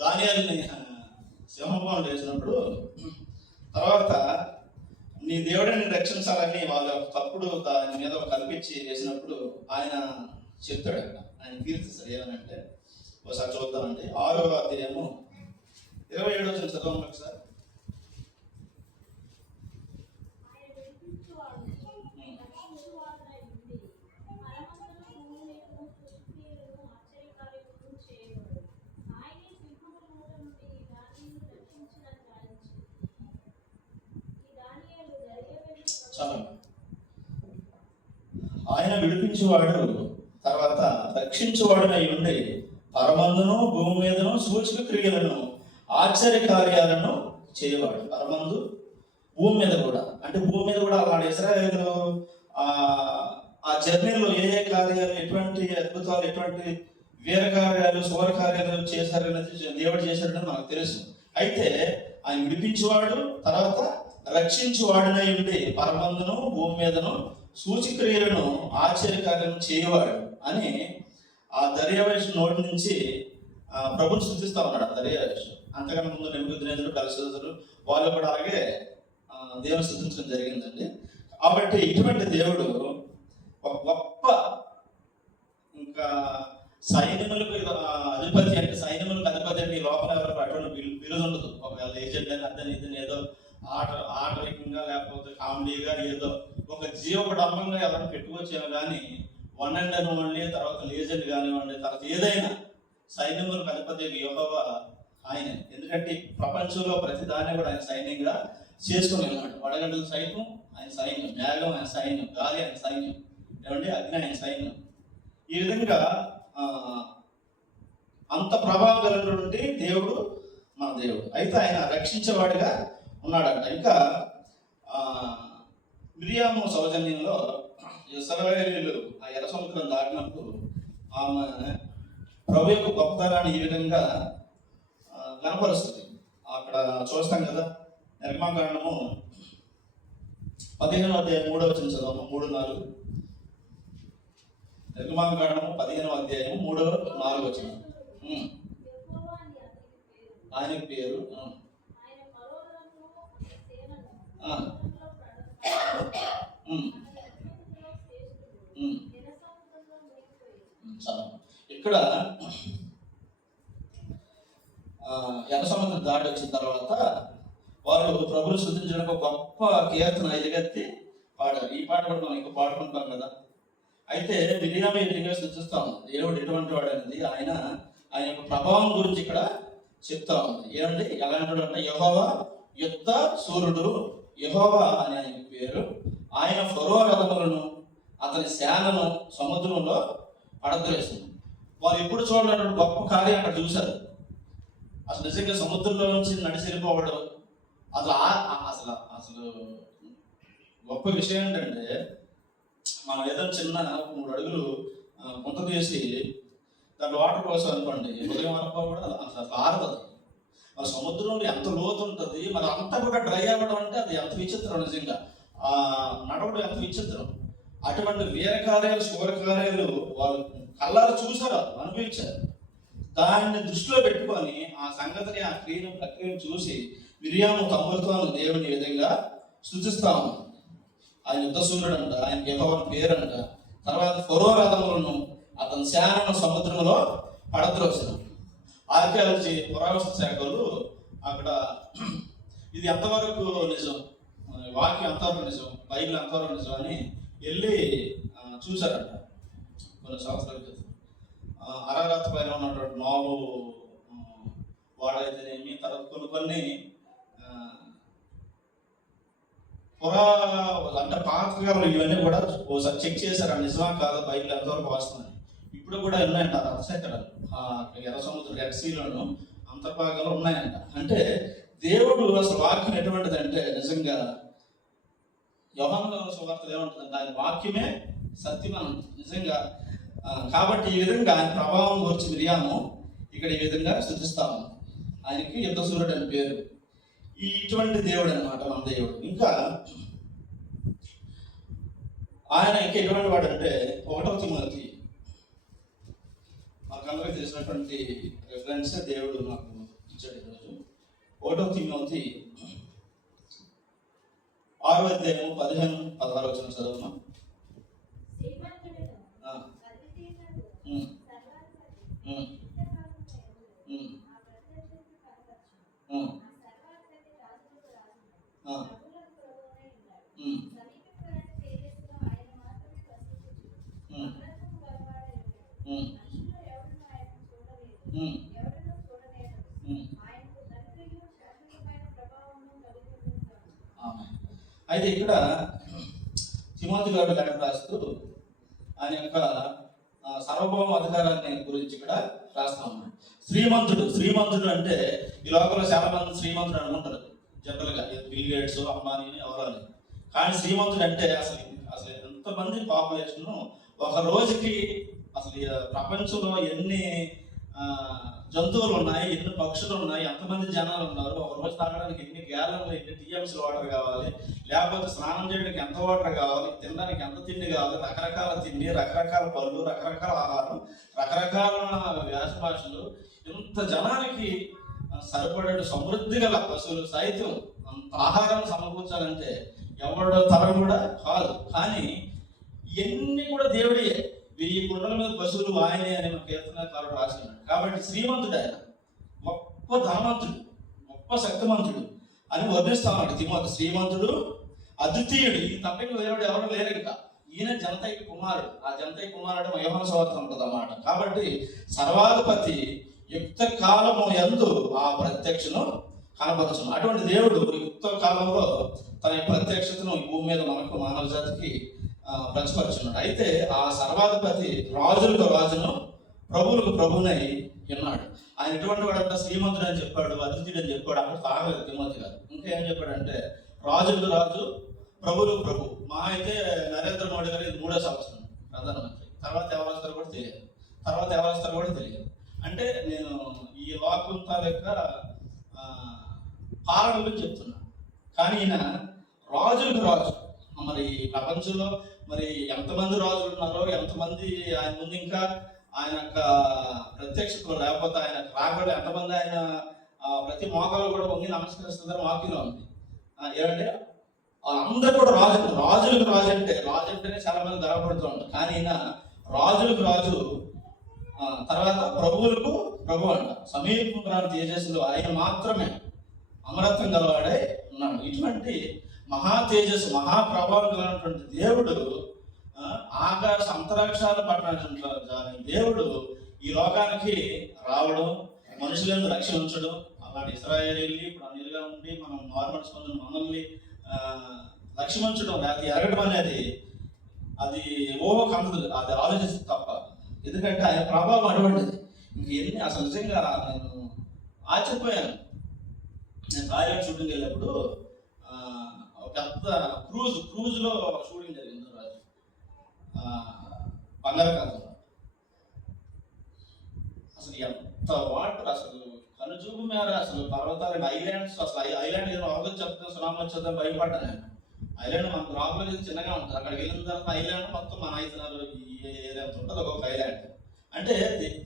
దానియేలుని సింహభవనం వేసినప్పుడు, తర్వాత నీ దేవుడిని రక్షించాలని వాళ్ళ తప్పుడు దాని మీద కల్పించి వేసినప్పుడు ఆయన చెప్తాడు, ఆయన కీర్తిస్తాడు. ఏమనంటే ఒకసారి చూద్దామండి, 6వ అధ్యాయము 27వ వచనం చదవండి ఒకసారి. చాలా ఆయన విడిపించేవాడు, తర్వాత రక్షించేవాడునై ఉండి పరమందును భూమి మీదను సూచక క్రియలను ఆశ్చర్య కార్యాలను చేయవాడు. పరమందు భూమి మీద కూడా, అంటే భూమి మీద కూడా అలాంటి ఇశ్రాయేలు ఆ జర్నీలో ఏ ఏ కార్యాలు, ఎటువంటి అద్భుతాలు, ఎటువంటి వీర కార్యాలు, శూర కార్యాలు చేశారనేది దేవుడు చేశాడని మనకు తెలుసు. అయితే ఆయన విడిపించేవాడు, తర్వాత రక్షించువాడునై ఉండి పరమందును భూమి మీదను సూచక్రియలను ఆశ్చర్యకార్యాలను చేయవాడు అని ఆ దర్యావేషు నోటి నుంచి ప్రభుని స్తుతిస్తా ఉన్నాడు. దర్యావేషు అంతకన్నా ముందు నెబుకద్నెజరు, బెల్షస్సరు వాళ్ళు కూడా అలాగే దేవుని స్తుతించడం జరిగిందండి. కాబట్టి ఇటువంటి దేవుడు ఒక గొప్ప, ఇంకా సైన్యములకు అధిపతి, అంటే సైన్యములకు అధిపతి అంటే ఈ లోపల ఎవరికి అటువంటి బిరుదు ఉండదు. ఒకవేళ ఏజెంట్ అని అర్థం ఇదని ఏదో ఆటవికంగా లేకపోతే కామెడీగా ఏదో ఒక జీవపడంబంగా ఎవరైనా పెట్టుకొచ్చాను, కానీ వన్ అండ్ ఓన్లీ, తర్వాత లేజెండ్ కానివ్వండి, తర్వాత ఏదైనా సైన్యములకు అధిపతి యెహోవా ఆయన. ఎందుకంటే ప్రపంచంలో ప్రతి దాన్ని కూడా ఆయన సైన్యంగా చేసుకుని ఉన్నాడు. వడగంటల సైన్యం ఆయన సైన్యం, మేఘం ఆయన సైన్యం, గాలి ఆయన సైన్యం, ఏమంటే అగ్ని ఆయన సైన్యం. ఈ విధంగా అంత ప్రభావం కలిగినటువంటి దేవుడు మన దేవుడు. అయితే ఆయన రక్షించేవాడిగా ఉన్నాడంట. ఇంకా మిరియాము సౌజన్యంలో ఇశ్రాయేలీయులు ఆ ఎర్ర సముద్రం దాటినప్పుడు ఆమె ప్రభు యొక్క గొప్పతనాన్ని ఈ విధంగా కనపరుస్తుంది. అక్కడ చూస్తాం కదా, నిర్మాకాండము 15వ అధ్యాయం 3వ వచనం చదవము, 3-4. నిర్మాకాండము 15వ అధ్యాయం 3-4 వచనం. ఆయనకి పేరు ఇక్కడ ఎర్ర సముద్రం దాడి వచ్చిన తర్వాత వాళ్ళు ప్రభుని స్తుతించడానికి ఒక గొప్ప కీర్తన ఎలుగెత్తి పాడారు. ఈ పాట కూడా మనం ఎక్కువ పాడుకుంటాం కదా. అయితే మిరియాము ఎదురుగా స్తుతిస్తా ఉంది. దేవుడు ఎటువంటి వాడు అనేది ఆయన యొక్క ప్రభావం గురించి ఇక్కడ చెప్తా ఉంది. ఏమంటే ఎలా అంటాడు అంటే, యెహోవా యుద్ధ సూర్యుడు, యెహోవా అని ఆయన పేరు. ఆయన ఫరో రథములను అతని సేనను సముద్రంలో పడద్రేసింది. వారు ఎప్పుడు చూడలేని గొప్ప కార్యం అక్కడ చూశారు. అసలు నిజంగా సముద్రంలో నుంచి నడిచి వెళ్ళిపోవడం అసలు గొప్ప విషయం ఏంటంటే, మనం ఏదైనా చిన్న 3 అడుగులు గుంత తీసి దాంట్లో వాటర్ కోసం అనుకోండి, ఉదయం వరకు కూడా అసలు ఆరుతుంది. మరి సముద్రంలో ఎంత లోతు ఉంటుంది, మరి అంతా కూడా డ్రై అవ్వడం అంటే అది ఎంత విచిత్రం. నిజంగా ఆ నడవడం ఎంత విచిత్రం. అటువంటి వీరకార్యాలు శూరకార్యాలు వాళ్ళు కళ్ళారు చూసారు, అనుభవించారు. దాన్ని దృష్టిలో పెట్టుకొని ఆ సంగతిని, ఆ ప్రక్రియను చూసి మిరియాము తమ్ములతో దేవుని విధంగా స్తుతిస్తాము. ఆయన యుద్ధ సూర్యుడు అంట, ఆయన యెహోవా పేరంట. తర్వాత ఫరో రథములను అతని సేనను సముద్రంలో పడద్రోసిన. ఆర్కియాలజీ పురావస్తు శాఖలు అక్కడ ఇది ఎంతవరకు నిజం, వాక్యం ఎంతవరకు నిజం, బైబిల్ ఎంతవరకు నిజం అని వెళ్ళి చూశారంట కొన్ని సంవత్సరాల క్రితం. అరారాత్ పైన ఉన్నటువంటి నావు వాడైతేనేమి, తర్వాత కొన్ని అంటే పాతకాలం ఇవన్నీ కూడా ఒకసారి చెక్ చేశారు, నిజమా కాదా, బైబిల్ ఎంతవరకు వస్తుందని. ఇప్పుడు కూడా ఉన్నాయంట రథచక్రాలు ఎర్ర సముద్ర రెడ్ సీలోను అంతర్భాగంలో ఉన్నాయంట. అంటే దేవుడు అసలు వాక్యం ఎటువంటిది అంటే, నిజంగా యోహాను సువార్తలో ఏమంటుందంటే ఆయన వాక్యమే సత్యం నిజంగా. కాబట్టి ఈ విధంగా ఆయన ప్రభావం గురించి మిరియాము ఇక్కడ ఈ విధంగా స్తుతిస్తాము. ఆయనకి యుద్ధ సూర్యుడు అని పేరు. ఇటువంటి దేవుడు అనమాట మన దేవుడు. ఇంకా ఆయన ఇంకా ఎటువంటి వాడు అంటే, 1వ తిమోతి మాకందరికీ తెలిసినటువంటి రిఫరెన్స్ దేవుడు నాకు ఇచ్చాడు ఈరోజు. 1వ తిమోతి 6వ అధ్యాయం 15-16 వచనం చదువుమా. అయితే ఇక్కడ తిమోతి గారు లెటర్ రాస్తూ ఆయన యొక్క సార్వభౌమ అధికారాన్ని గురించి ఇక్కడ రాస్తా ఉన్నాడు. శ్రీమంతుడు అంటే ఈ లోకంలో చాలా మంది శ్రీమంతుడు అనుకుంటారు జనరల్గా, బిల్ గేట్స్, అంబానీ ఎవరని. కానీ శ్రీమంతుడు అంటే అసలు ఎంతమంది పాపులేషన్ ఒక రోజుకి, అసలు ప్రపంచంలో ఎన్ని జంతువులు ఉన్నాయి, ఎన్ని పక్షులు ఉన్నాయి, ఎంతమంది జనాలు ఉన్నారు, ఒక రోజు తాగడానికి ఎన్ని గ్యాలన్లు, ఎన్ని టీఎంసీలు వాటర్ కావాలి, లేకపోతే స్నానం చేయడానికి ఎంత వాటర్ కావాలి, తినడానికి ఎంత తిండి కావాలి, రకరకాల తిండి, రకరకాల పళ్ళు, రకరకాల ఆహారం, రకరకాల వేష భాషలు, ఇంత జనానికి సరిపడే సమృద్ధి గల పశువులు సైతం అంత ఆహారం సమకూర్చాలంటే ఎవడో తరం కూడా కాదు. కానీ ఇవన్నీ కూడా దేవుడియే. 1000 కుండల మీద పశువులు ఆయనే అని మన కీర్తనకారుడు రాస్తున్నాడు. కాబట్టి శ్రీమంతుడు ఆయన, గొప్ప ధనవంతుడు, గొప్ప శక్తిమంతుడు అని వర్ణిస్తామంట తిమోతి. శ్రీమంతుడు, అద్వితీయుడు, ఈ తప్పకి వేరే ఎవరు లేరు. ఇంకా ఈయన జనతయ్య కుమారుడు. ఆ జనతయ్య కుమారుడు యోహాను సువార్త ఉంటుంది అన్నమాట. కాబట్టి సర్వాధిపతి యుక్త కాలము యందు ఆ ప్రత్యక్షను కనపరచును. అటువంటి దేవుడు యుక్త కాలంలో తన ప్రత్యక్షతను ఈ భూమి మీద మనకు, మానవ జాతికి ప్రతిపరుచున్నాడు. అయితే ఆ సర్వాధిపతి రాజులకు రాజును, ప్రభువులకు ప్రభునై ఉన్నాడు. ఆయన ఎటువంటి వాడంటే శ్రీమంతుడు అని చెప్పాడు, అద్వితీయుడు అని చెప్పాడు. అక్కడ తాగలేదు తిమోతి గారు. ఇంకా ఏం చెప్పాడంటే, రాజులకు రాజు, ప్రభువులకు ప్రభు. మా అయితే నరేంద్ర మోడీ గారు ఇది 3వ సంవత్సరం ప్రధానమంత్రి. తర్వాత ఎవరు వస్తారో కూడా తెలియదు. అంటే నేను ఈ లోకం తాలూక పాలన గురించి చెప్తున్నా. కానీ ఈయన రాజులకు రాజు. మరి ప్రపంచంలో మరి ఎంతమంది రాజులు ఉన్నారో, ఎంతమంది ఆయన ముందు ఇంకా ఆయన యొక్క ప్రత్యక్షతలో లేకపోతే ఆయన రాకలు ఎంతమంది ఆయన ప్రతి మోకాలు కూడా వంగి నమస్కరిస్తుందని వాక్యంలో ఉంది. ఏమంటే వాళ్ళందరూ కూడా రాజులకు రాజు అంటేనే చాలా మంది గర్వపడుతూ ఉంటారు. కానీ ఈయన రాజులకు రాజు, తర్వాత ప్రభువులకు ప్రభు అంట. సమీప తేజస్సులో ఆయన మాత్రమే అమరత్వం గలవాడే ఉన్నాడు. ఇటువంటి మహా తేజస్సు, మహాప్రభావం కలిగినటువంటి దేవుడు, ఆకాశ అంతరిక్షాలు పట్టణానికి దేవుడు ఈ లోకానికి రావడం, మనుషులను రక్షించడం. అలాంటి ఇశ్రాయేలీలు ఇప్పుడు అన్నిలుగా ఉండి మనం నార్మల్ స్పందన మనల్ని రక్షించడం లేకపోతే ఎరగడం అనేది అది కందదు, అది ఆలోచిస్తుంది తప్ప. ఎందుకంటే ఆయన ప్రభావం అటువంటిది. ఇంకెన్ని అసలు నిజంగా నేను ఆశ్చర్యపోయాను. నేను థాయిలాండ్ షూటింగ్ వెళ్ళినప్పుడు పెద్ద క్రూజ్లో షూటింగ్ జరిగింది రాజు బంగాళాఖాతంలో. అసలు ఎంత వాటర్, అసలు కనుచూపు మేర అసలు పర్వతాలు, ఐలాండ్స్, అసలు ఐలాండ్ ఏదో అవగతి చెప్తాం, సునామీ వచ్చేద్దాం భయపడ్డా నేను. ఐలాండ్ మన గ్రామంలో చిన్నగా ఉంటుంది, అక్కడికి వెళ్ళిన తర్వాత ఐలాండ్ మొత్తం మన 5 ఏరియా ఉంటుంది ఒక్కొక్క ఐలాండ్. అంటే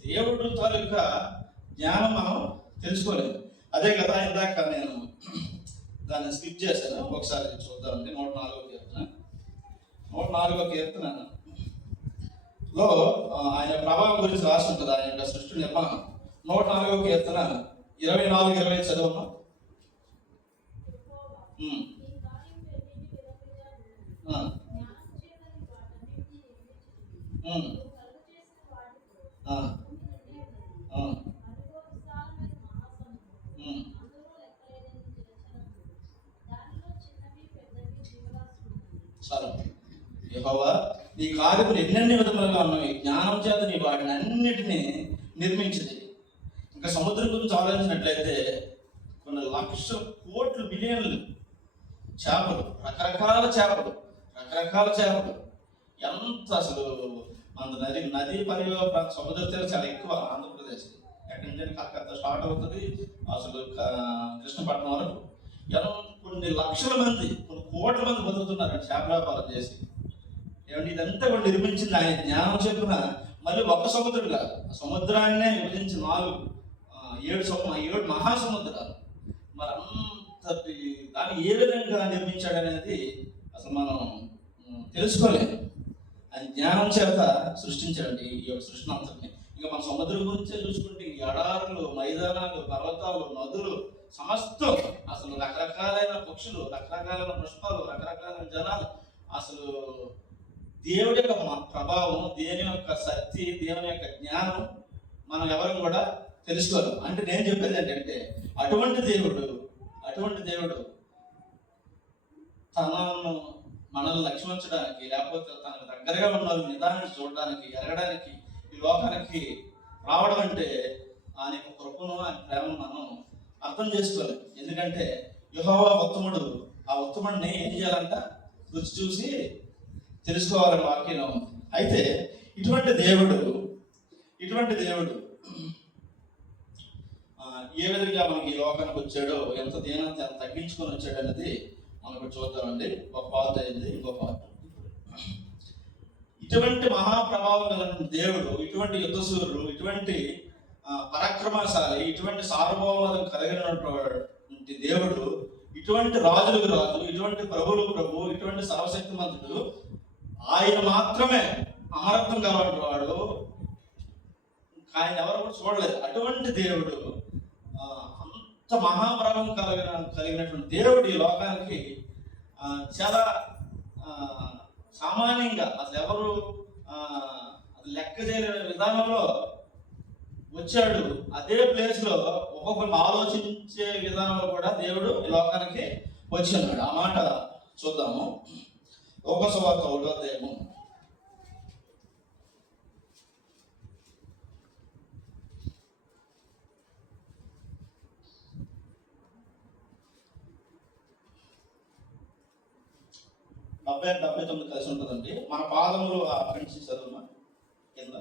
దేవుడు తాలూకా జ్ఞానం మనం తెలుసుకోలేదు. అదే కదా ఇందాక నేను దాన్ని స్కిప్ చేశాను, ఒకసారి చూద్దామండి. 104వ కీర్తనలో ఆయన ప్రభావం గురించి రాసి ఉంటుంది, ఆయన యొక్క సృష్టి నిర్మాణం. 104వ కీర్తన 24-25 చదువున్నాం. యెహోవా నీ కార్యములు ఎన్నెన్ని విధములుగా ఉన్నాయి, జ్ఞానం చేత నీ వాటిని అన్నిటినీ నిర్మించింది. ఇంకా సముద్రం గురించి ఆలోచించినట్లయితే కొన్ని లక్షల కోట్లు బిలియన్లు చేపలు, రకరకాల చేపలు ఎంత అసలు మన నది పరివాహ సముద్ర తీరం చాలా ఎక్కువ ఆంధ్రప్రదేశ్. ఎక్కడి నుంచి కలకత్తా స్టార్ట్ అవుతుంది అసలు కృష్ణపట్నం వరకు. కొన్ని లక్షల మంది, కొన్ని కోట్ల మంది బతుకుతున్నారు చేపల వ్యాపారం చేసి. ఏమంటే ఇదంతా కూడా నిర్మించింది ఆయన జ్ఞానం చెప్పిన. మళ్ళీ ఒక్క సముద్రం కాదు, సముద్రాన్నే విభజించి 7 మహాసముద్రాలు. మరి అంతటి దాన్ని ఏ విధంగా నిర్మించాడనేది అసలు మనం తెలుసుకోలేదు. ఆయన జ్ఞానం చేత సృష్టించాడండి ఈ యొక్క సృష్టిని అంతటిని. ఇంకా మన సముద్రం గురించే చూసుకుంటే ఎడారులు, మైదానాలు, పర్వతాలు, నదులు, సమస్తం అసలు రకరకాలైన పక్షులు, రకరకాలైన పుష్పాలు, రకరకాలైన జనాలు. అసలు దేవుడి యొక్క ప్రభావం, దేవుని యొక్క శక్తి, దేవుని యొక్క జ్ఞానం మనం ఎవరు కూడా తెలుసుకోలేం. అంటే నేను చెప్పేది ఏంటంటే అటువంటి దేవుడు తనను మనల్ని లక్ష్మించడానికి, లేకపోతే తనకు దగ్గరగా ఉన్న వాళ్ళు నిదానాన్ని చూడడానికి, ఎరగడానికి ఈ లోకానికి రావడం అంటే ఆయన యొక్క కృపను, ఆయన ప్రేమను మనం అర్థం చేసుకోలేం. ఎందుకంటే యెహోవా ఉత్తముడు, ఆ ఉత్తముడిని ఏం చేయాలంట? రుచి చూసి తెలుసుకోవాలని వాక్యం ఉంది. అయితే ఇటువంటి దేవుడు ఏ విధంగా మనకి ఈ లోకానికి వచ్చాడో, ఎంత దీనంత ఎంత తగ్గించుకొని వచ్చాడు అనేది మనకు చూద్దామండి. ఒక పార్ట్ అయింది, ఇంకో పార్ట్. ఇటువంటి మహాప్రభావం కలిగిన దేవుడు, ఇటువంటి యుద్ధసూరుడు, ఇటువంటి పరాక్రమశాలి, ఇటువంటి సార్వభౌమతం కలిగినటువంటి దేవుడు, ఇటువంటి రాజులకు రాజు, ఇటువంటి ప్రభువులకు ప్రభు, ఇటువంటి సర్వశక్తిమంతుడు, ఆయన మాత్రమే అమరత్వం గలవంటి వాడు. ఆయన ఎవరు కూడా చూడలేదు. అటువంటి దేవుడు, అంత మహాప్రభావం కలిగినటువంటి దేవుడు ఈ లోకానికి చాలా సామాన్యంగా అసలు ఎవరు లెక్క చేయలేని విధానంలో వచ్చాడు. అదే ప్లేస్ లో ఒక్కొక్కరిని ఆలోచించే విధానంలో కూడా దేవుడు ఈ లోకానికి వచ్చి ఉన్నాడు. ఆ మాట చూద్దాము. లోక సువార్త 1వ అధ్యాయము 70-79 కలిసి ఉంటుందండి. మన పాదములు అక్కడి నుంచి చదువుమా కింద.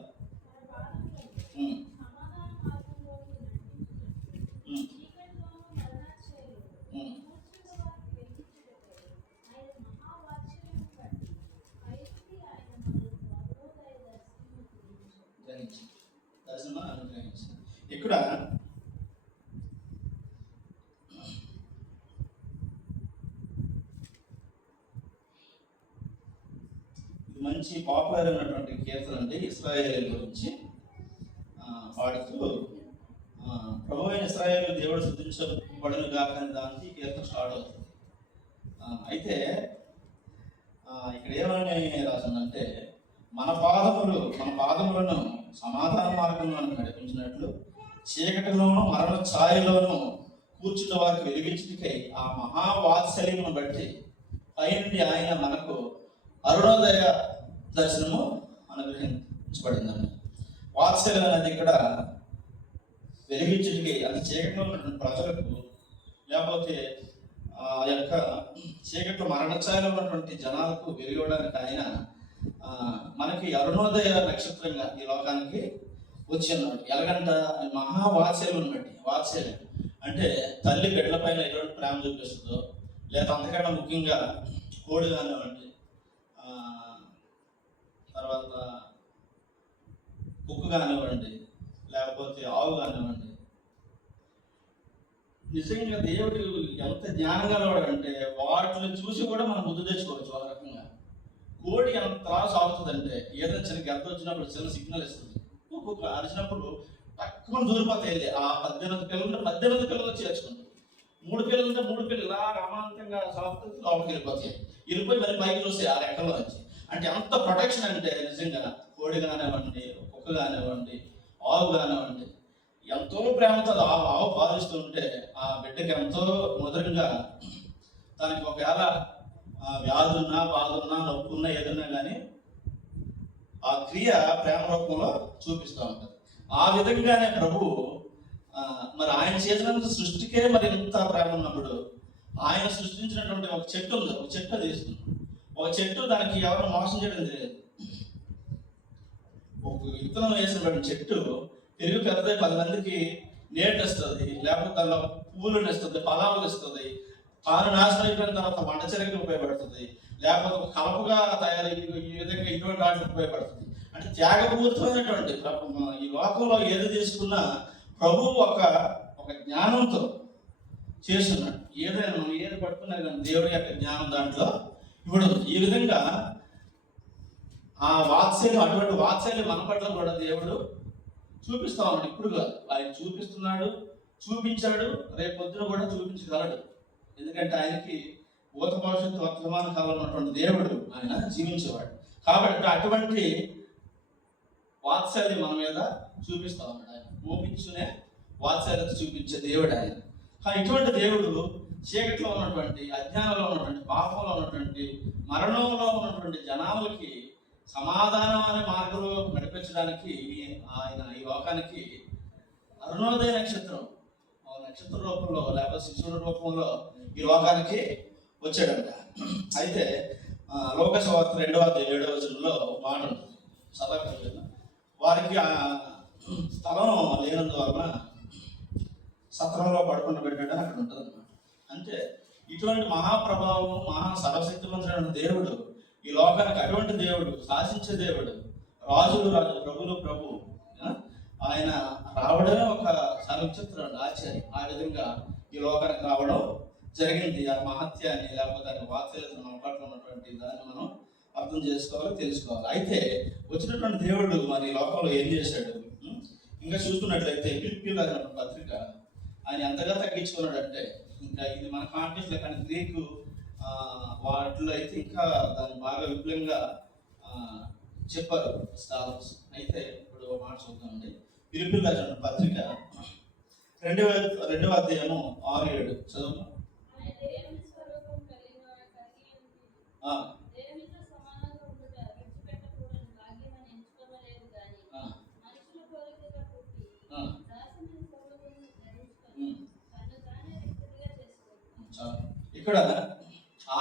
మంచి పాపులర్ అయినటువంటి కీర్తన అండి. ఇశ్రాయేలు గురించి పాడుతూ ప్రభు అయిన ఇశ్రాయేలు దేవుడు స్తుతించబడును గాక అని దానికి కీర్తన స్టార్ట్ అవుతుంది. అయితే ఇక్కడ ఏమని రాసిందంటే, మన పాదములను సమాధాన మార్గంలో నడిపించినట్లు చీకటిలోను మరణ ఛాయలోను కూర్చున్న వారికి వెలిగించుటకై ఆ మహావాత్సల్యమును బట్టి పైనుండి ఆయన మనకు అరుణోదయ దర్శనము అనుగ్రహించబడిందండి. వాత్సల్యం అనేది ఇక్కడ వెలిగించుటకై, అది చీకటిలో ఉన్నటువంటి ప్రజలకు, లేకపోతే యొక్క చీకట్లో మరణఛాయలో ఉన్నటువంటి జనాలకు వెలిగడానికి ఆయన మనకి అరుణోదయ నక్షత్రంగా ఈ లోకానికి వచ్చి ఉన్నాడు. ఎలాగంట మహావాత్సల్యం బట్టి. వాత్సల్యం అంటే తల్లి బిడ్డల పైన ఎటువంటి ప్రేమ చూపిస్తుందో, లేదా అంతకన్నా ముఖ్యంగా కోడి కానివ్వండి, తర్వాత కుక్క కానివ్వండి, లేకపోతే ఆవు కానివ్వండి, నిజంగా దేవుడు ఎంత జ్ఞానం గలవాడంటే వాటిని చూసి కూడా మనం ముద్దు తెచ్చుకోవచ్చు. ఒక రకంగా కోడి ఎంత త్రాసు ఆగుతుందంటే, ఏదైనా చిన్న గద్ద వచ్చినప్పుడు చిన్న సిగ్నల్ ఇస్తుంది, ఒక్కొక్క అరిచినప్పుడు తక్కువ దూరిపోతాయి. ఆ 18 పిల్లలు చేర్చుకుంటాయి. 3 పిల్లలుంటే 3 పిల్లలు ఇలా అమాంతంగా సాగుతుంది, లోపలికి వెళ్ళిపోయి మరి పైకి చూస్తాయి ఆ రెక్కల్లో నుంచి. అంటే ఎంత ప్రొటెక్షన్ అంటే నిజంగా కోడి కానివ్వండి, కుక్క కానివ్వండి, ఆవు కానివ్వండి, ఎంతో ప్రేమతో ఆవు పాలిస్తుంటే ఆ బిడ్డకి ఎంతో మధురంగా, దానికి ఒకవేళ వ్యాధున్నా, బాధున్నా, నొప్పున్నా, ఏదన్నా కానీ ఆ క్రియ ప్రేమ రూపంలో చూపిస్తూ ఉంటుంది. ఆ విధంగానే ప్రభు మరి ఆయన చేసినంత సృష్టికే మరి ఎంత ప్రేమ ఉన్నప్పుడు, ఆయన సృష్టించినటువంటి ఒక చెట్టు ఉంది, ఒక చెట్టు తీసుకుంది. ఒక చెట్టు, దానికి ఎవరు మోసం చేయడం తెలియదు. ఒక విత్తనం వేసినటువంటి చెట్టు పెరుగు పెద్దది, 10 మందికి నీళ్ళు ఇస్తుంది, లేకపోతే దానిలో పూలు ఇస్తుంది, ఫలాలు ఇస్తుంది. తాను నాశనం అయిపోయిన తర్వాత వంట చెరకి ఉపయోగపడుతుంది, లేకపోతే ఒక కలపగా తయారయ్యి ఈ విధంగా ఇటువంటి వాటికి ఉపయోగపడుతుంది. అంటే త్యాగపూరితమైనటువంటి ఈ లోకంలో ఏది తీసుకున్నా ప్రభు ఒక జ్ఞానంతో చేస్తున్నాడు. ఏదైనా మనం ఏది పట్టుకున్నా కానీ దేవుడి యొక్క జ్ఞానం దాంట్లో ఇప్పుడు ఈ విధంగా ఆ వాత్సల్యం, అటువంటి వాత్సల్యం మన పట్ల కూడా దేవుడు చూపిస్తా ఉన్నాడు. ఇప్పుడు కాదు, ఆయన చూపిస్తున్నాడు, చూపించాడు, రేపు పొద్దున కూడా చూపించగలడు. ఎందుకంటే ఆయనకి భూత భవిష్యత్తు వర్తమాన కాలంలో ఉన్నటువంటి దేవుడు ఆయన జీవించేవాడు. కాబట్టి అటువంటి వాత్సల్యం మన మీద చూపిస్తా ఉన్నాడు. ఆయన ఓపించునే వాత్సల్యత చూపించే దేవుడు ఆయన. ఇటువంటి దేవుడు చీకట్లో ఉన్నటువంటి, అజ్ఞానంలో ఉన్నటువంటి, పాపంలో ఉన్నటువంటి, మరణంలో ఉన్నటువంటి జనాలకి సమాధానం అనే మార్గంలో నడిపించడానికి ఆయన ఈ లోకానికి అరుణోదయ నక్షత్రం రూపంలో, లేకపోతే శిశువుల రూపంలో ఈ లోకానికి వచ్చాడంట. అయితే లోకసువార్త 2:7 మాట ఉంటుంది, సదాకరణ వారికి ఆ స్థలం లేనందువలన సత్రంలో పడుకున్న పెట్టాడు అక్కడ ఉంటుంది అన్నమాట. అంటే ఇటువంటి మహాప్రభావం, సర్వశక్తివంతుడైన దేవుడు ఈ లోకానికి, అటువంటి దేవుడు, శాసించే దేవుడు, రాజులు రాజు, ప్రభులు ప్రభు, ఆయన రావడమే ఒక విచిత్రం, ఆశ్చర్యం. ఆ విధంగా ఈ లోకానికి రావడం జరిగింది. ఆ మహత్యాన్ని, లేకపోతే దాని వాత్సల్యతను మన పట్ల ఉన్నటువంటి దాన్ని మనం అర్థం చేసుకోవాలి, తెలుసుకోవాలి. అయితే వచ్చినటువంటి దేవుడు మరి ఈ లోకంలో ఏం చేశాడు? ఇంకా చూసుకున్నట్లయితే ఫిలిప్పీయుల పత్రిక ఆయన ఎంతగా తగ్గించుకున్నాడంటే, ఇంకా ఇది మన కాంటెక్స్ట్ కానీ గ్రీకు వాటిలో అయితే ఇంకా దాన్ని బాగా విపులంగా చెప్పారు స్కాలర్స్. అయితే ఇప్పుడు మాట చూద్దామండి. ఫిలిప్పీయుల పత్రిక 2వ అధ్యాయము 6-7 చదువు. ఇక్కడ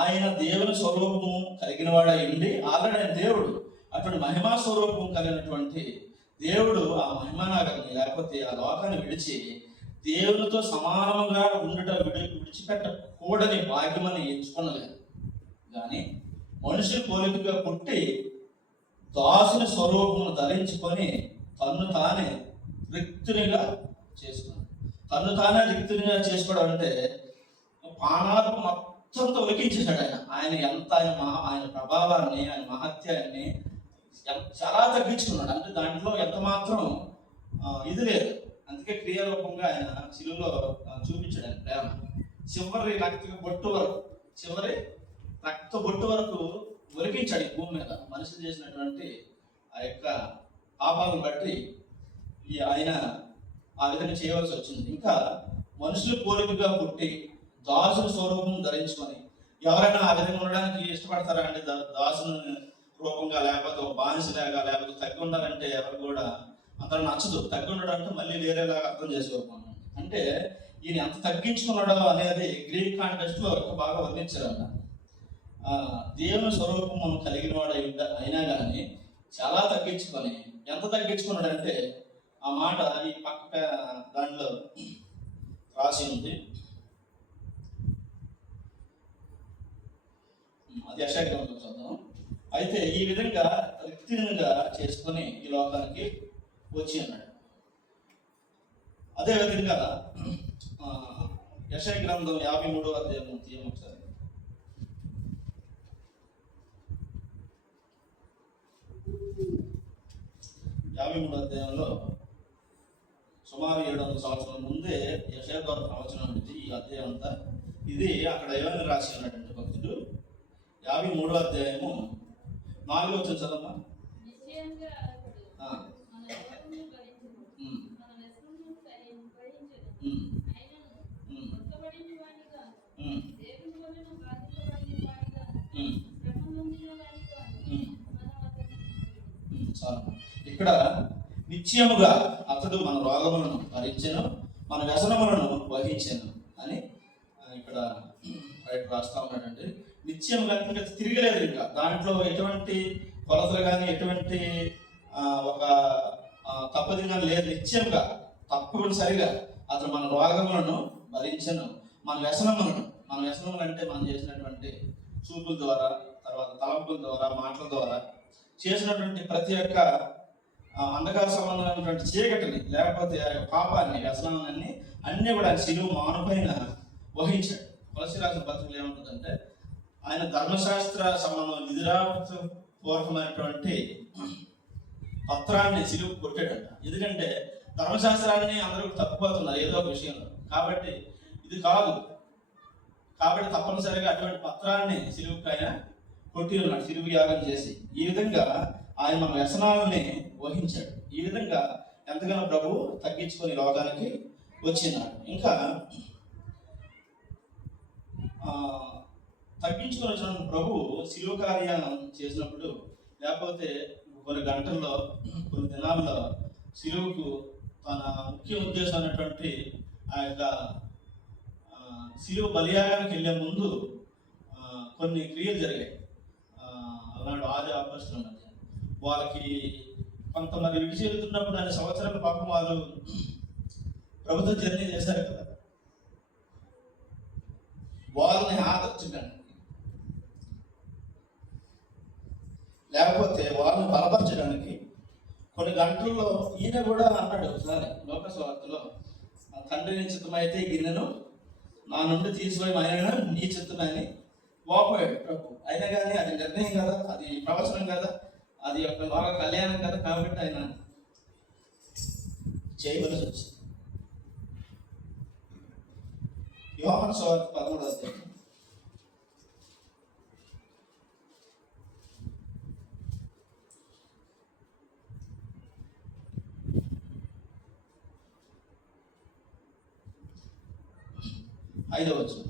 ఆయన దేవుని స్వరూపము కలిగిన వాడై ఉండి, ఆల్రెడీ దేవుడు, అటువంటి మహిమా స్వరూపం కలిగినటువంటి దేవుడు ఆ మహిమానగర్ని, లేకపోతే ఆ లోకాన్ని విడిచి దేవునితో సమానంగా విడిచిపెట్టకూడని భాగ్యమని ఎంచుకునలేదు. కానీ మనుషుల పోలికగా పుట్టి దాసుని స్వరూపమును ధరించుకొని తన్ను తానే రిక్తునిగా చేసుకున్నాడు. తన్ను తానే రిక్తునిగా చేసుకోవడం అంటే పానాత్మ మొత్తంతో ఒలికించేశాడు. ఆయన ప్రభావాన్ని, ఆయన మహత్యాన్ని చాలా తగ్గించుకున్నాడు. అంటే దాంట్లో ఎంత మాత్రం ఇది లేదు. అందుకే క్రియారూపంగా ఆయన శిలువలో చూపించాడు ఆయన ప్రేమ. చివరి రక్త బొట్టు వరకు ఒలికించాడు ఈ భూమి మీద. మనిషి చేసినటువంటి ఆ యొక్క పాపాలను బట్టి ఆయన ఆ విధంగా చేయవలసి వచ్చింది. ఇంకా మనుషులు పోలికగా పుట్టి దాసుని స్వరూపం ధరించుకొని, ఎవరైనా ఆ విధంగా ఉండడానికి ఇష్టపడతారా అంటే దాసుని రూపంగా, లేకపోతే ఒక బానిసలాగా, లేకపోతే తగ్గి ఉండాలంటే ఎవరు కూడా అంత నచ్చదు. తగ్గి ఉండడం అంటే మళ్ళీ వేరేలాగా అర్థం చేసుకోవాలి. అంటే ఈయన ఎంత తగ్గించుకున్నాడో అనేది గ్రీక్ కాంటెక్స్ట్ లో బాగా వర్ణించారన్న. దేవుని స్వరూపం మనం కలిగిన వాడు అయినా కానీ చాలా తగ్గించుకొని, ఎంత తగ్గించుకున్నాడంటే ఆ మాట ఈ పక్క దాంట్లో రాసి ఉంది. అది యెషయా గ్రంథంలో చదువు. అయితే ఈ విధంగా రిక్తిగా చేసుకొని ఈ లోకానికి వచ్చి అన్నాడు. అదేవిధంగా యెషయా గ్రంథం 53వ అధ్యాయం తీయం ఒకసారి. 53వ అధ్యాయంలో సుమారు 700 సంవత్సరాల ముందే యెషయా గారు ప్రవచనం అనేది ఈ అధ్యాయం అంతా. ఇది అక్కడ ఏమని రాసి ఉన్నాడంటే భక్తుడు 53వ అధ్యాయము 4వ వచనం చదవమ్మా. ఇక్కడ నిశ్చయముగా అతడు మన రోగములను భరించెను, మన వ్యసనములను వహించెను అని ఇక్కడ రైట్ రాస్తా ఉన్నాడండి. నిశ్చయముగా ఇంకా తిరగలేదు. ఇంకా దాంట్లో ఎటువంటి కొలతలు కానీ ఎటువంటి ఒక తప్పదిగా లేదు. నిశ్చయంగా తప్పనిసరిగా అతను మన రోగములను భరించెను, మన వ్యసనములు అంటే మనం చేసినటువంటి చూపుల ద్వారా, తర్వాత తలంపుల ద్వారా, మాటల ద్వారా చేసినటువంటి ప్రతి ఒక్క అంధకార సంబంధమైనటువంటి చీకటిని, లేకపోతే పాపాన్ని, వ్యసనాన్ని అన్నీ కూడా ఆయన శిలువ మానుపైన వహించాడు. కొలస్సీ రాసిన పత్రికలు ఏమంటుందంటే ఆయన ధర్మశాస్త్ర సంబంధం నిద్రాపూర్వకమైనటువంటి పత్రాన్ని శిలువ కొట్టాడంట. ఎందుకంటే ధర్మశాస్త్రాన్ని అందరూ తప్పిపోతున్నారు ఏదో ఒక విషయంలో. కాబట్టి ఇది కాదు. కాబట్టి తప్పనిసరిగా అటువంటి పత్రాన్ని శిలువుకి ఆయన కొట్టి ఉన్నాడు, శిలువు యాగం చేసి. ఈ విధంగా ఆయన మన వ్యసనాలని వహించాడు. ఈ విధంగా ఎంతగానో ప్రభు తగ్గించుకొని లోకానికి వచ్చినాడు. ఇంకా తగ్గించుకొని వచ్చిన ప్రభు శిలువ కార్యం చేసినప్పుడు, లేకపోతే కొన్ని గంటల్లో, కొన్ని దినాల్లో శిలువకు తన ముఖ్య ఉద్దేశం అనేటువంటి ఆ యొక్క శిలువ బలియాగానికి వెళ్ళే ముందు కొన్ని క్రియలు జరిగాయి. అలాంటి ఆది అపొస్తలుల మధ్య వాళ్ళకి కొంతమంది విడిచి వెళ్తున్నప్పుడు ఆయన సంవత్సరాల పాపం వాళ్ళు ప్రభుత్వ జర్నీ చేశారు కదా, వాళ్ళని ఆదర్శించడానికి, లేకపోతే వాళ్ళని బలపరచడానికి కొన్ని గంటల్లో ఈయన కూడా అన్నాడు ఒకసారి లోకస్వార్తలో, తండ్రి చిత్తమైతే గిన్నెను నా నుండి తీసిపోయి ఆయన నీ చిత్తమని వాపోయాడు ప్రభు. అయినా కానీ అది నిర్ణయం కదా, అది ప్రవచనం కదా, అది యొక్క లోక కళ్యాణం కదా, కాబట్టి ఆయన చేయవలసి వచ్చింది. యోహాను సువార్త 13వ అధ్యాయం. ఐదవ వచనం.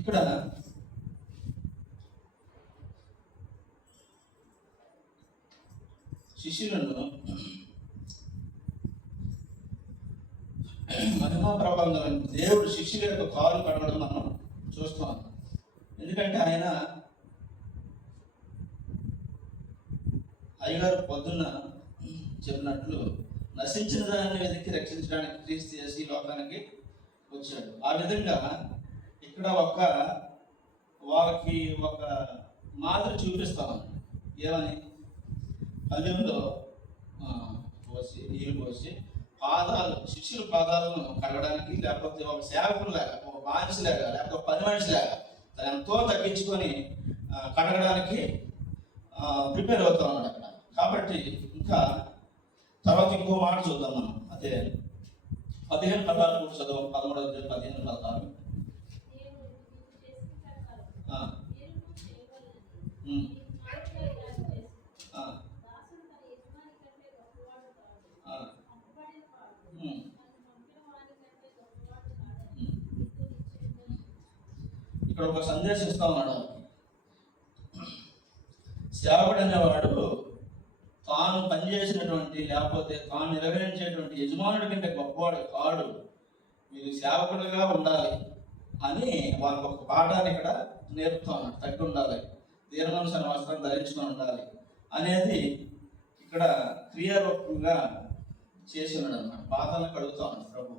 ఇక్కడ శిష్యులను మహిమా ప్రభావం దేవుడు శిష్యుల యొక్క కాలు కడగడం మనం చూస్తున్నాం. ఎందుకంటే ఆయన అయ్యగారు పొద్దున్న చెప్పినట్లు నశించిన దాన్ని వెతికి రక్షించడానికి క్రీస్తు చేసి లోకానికి వచ్చాడు. ఆ విధంగా ఇక్కడ వాళ్ళకి ఒక మాదిరి చూపిస్తామని. ఏమని? పల్లెంలో పోసి నీళ్ళు పోసి పాదాలు, శిష్యుల పాదాలను కడగడానికి, లేకపోతే ఒక సేవకులు లేక, ఒక బానిస లేక, లేకపోతే ఒక పని మనిషి లేక తను ఎంతో తగ్గించుకొని కడగడానికి ప్రిపేర్ అవుతా ఉన్నాడు అక్కడ. కాబట్టి ఇంకా తర్వాత ఇంకో మాట చూద్దాం మనం. అదే 15 చదువు, 13 15 ఇక్కడ ఒక సందేశం ఇస్తా ఉన్నాడు. సేవకుడు అనేవాడు తాను పనిచేసినటువంటి, లేకపోతే తాను నెరవేర్చేటువంటి యజమానుడి కంటే గొప్పవాడు కాడు, మీరు సేవకుడిగా ఉండాలి అని వాళ్ళకి ఒక పాఠాన్ని ఇక్కడ నేర్పుతా ఉన్నాడు. తగ్గి ఉండాలి, దీర్ఘంశన వస్త్రం ధరించుకొని ఉండాలి అనేది ఇక్కడ క్రియారూపంగా చేసి ఉన్నాడు అన్నమాట. పాదాలను కడుగుతా ఉన్నాడు ప్రభు.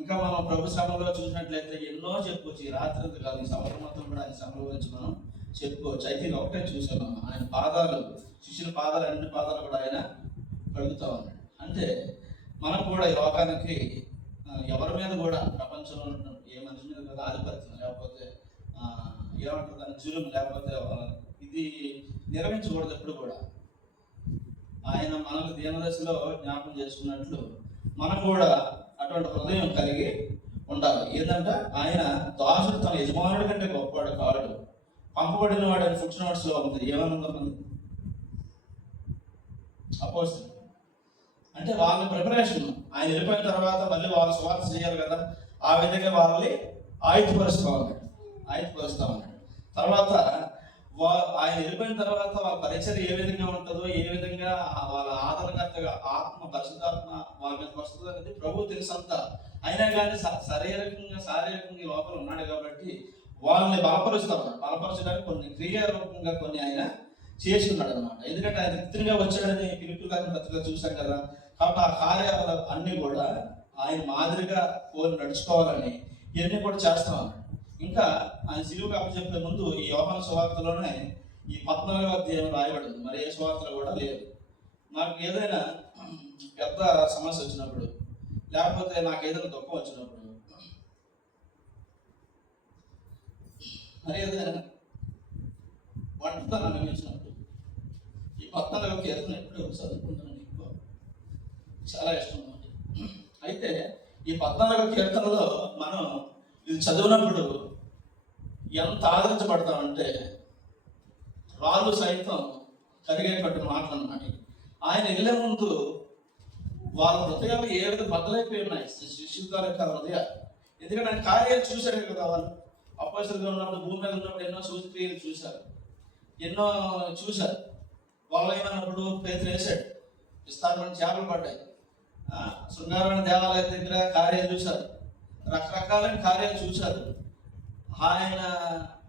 ఇంకా మనం ప్రభు సభలో చూసినట్లయితే ఎన్నో చెప్పుకోవచ్చు. ఈ రాత్రి కాదు, ఈ సభల మొత్తం కూడా ఆయన సభల గురించి మనం చెప్పుకోవచ్చు. అయితే ఇది ఒకటే చూసాం, ఆయన పాదాలు, శిష్యుల పాదాలు, అన్ని పాదాలు కూడా ఆయన కడుగుతా ఉన్నాడు. అంటే మనం కూడా ఈ లోకానికి ఎవరి మీద కూడా ప్రపంచంలో ఏ మనిషి మీద కూడా ఆధిపత్యం, లేకపోతే ఏమంటారు దాని జులుం, లేకపోతే ఇది నిర్వహించకూడదు ఎప్పుడు కూడా. ఆయన మనకు దీనదశలో జ్ఞాపకం చేసుకున్నట్లు మనం కూడా అటువంటి హృదయం కలిగి ఉండాలి. ఏంటంటే ఆయన దాసుడు తన యజమానుడి కంటే గొప్పవాడు కాడు, పంపబడిన వాడు అని ఫుట్ నోట్స్లో ఉంటుంది. ఏమనుంది? అపోజిట్ అంటే వాళ్ళ ప్రిపరేషన్. ఆయన వెళ్ళిపోయిన తర్వాత మళ్ళీ వాళ్ళు స్వార్థ చేయాలి కదా, ఆ విధంగా వాళ్ళని ఆయుధపరుస్తా ఉన్నాడు. తర్వాత ఆయన వెళ్ళిపోయిన తర్వాత వాళ్ళ పరిచయం ఏ విధంగా ఉంటుందో, ఏ విధంగా వాళ్ళ ఆదరణకర్తగా ఆత్మ, పరిశుద్ధాత్మ వాళ్ళ మీదకి వస్తుందో అనేది ప్రభు తెలుసంతా. అయినా కానీ శారీరకంగా లోపల ఉన్నాడు కాబట్టి వాళ్ళని బలపరచడానికి కొన్ని క్రియారూపంగా కొన్ని ఆయన చేసి ఉన్నాడు అనమాట. ఎందుకంటే ఆయన రిక్తిగా వచ్చాడని పిలుపు గారిని పత్రిక చూశాం కదా. కాబట్టి ఆ కార్యాలు అన్నీ కూడా ఆయన మాదిరిగా కోరి నడుచుకోవాలని ఇవన్నీ కూడా చేస్తా ఉన్నాడు. ఇంకా ఆయన సిలువకు అప్పచెప్పే ముందు ఈ యోహాను సువార్తలోనే ఈ 14వ అధ్యాయం రాయబడింది. మరి ఏ సువార్తలు కూడా లేదు. నాకు ఏదైనా పెద్ద సమస్య వచ్చినప్పుడు, లేకపోతే నాకు ఏదైనా దుఃఖం వచ్చినప్పుడు, మరి ఏదైనా వంటతనం అనిపించినప్పుడు ఈ 14వ కీర్తన ఎప్పుడు చదువుకుంటాను. ఎక్కువ చాలా ఇష్టం ఉంది. అయితే ఈ 14వ కీర్తనలో మనం ఇది చదివినప్పుడు ఎంత ఆదరించబడతామంటే రాళ్ళు సైతం కరిగేటట్టు మాటలు అన్నమాట. ఆయన వెళ్ళే ముందు వాళ్ళ హృదయాలు ఏ విధంగా బద్దలైపోయి ఉన్నాయి, శిష్యుల యొక్క హృదయాలు. ఎందుకంటే ఆయన కార్యాలు చూశారు కదా. వాళ్ళు అపోస్తలుగా ఉన్నప్పుడు, భూమి మీద ఉన్నప్పుడు ఎన్నో సూచక్రియలు చూశారు, ఎన్నో చూశారు. వాళ్ళు ఏమన్నప్పుడు పేతురు వేశాడు, విస్తారమైన చేపలు పడ్డాయి. శృంగారమైన దేవాలయం దగ్గర కార్యాలు చూశారు, రకరకాలైన కార్యాలు చూశారు. ఆయన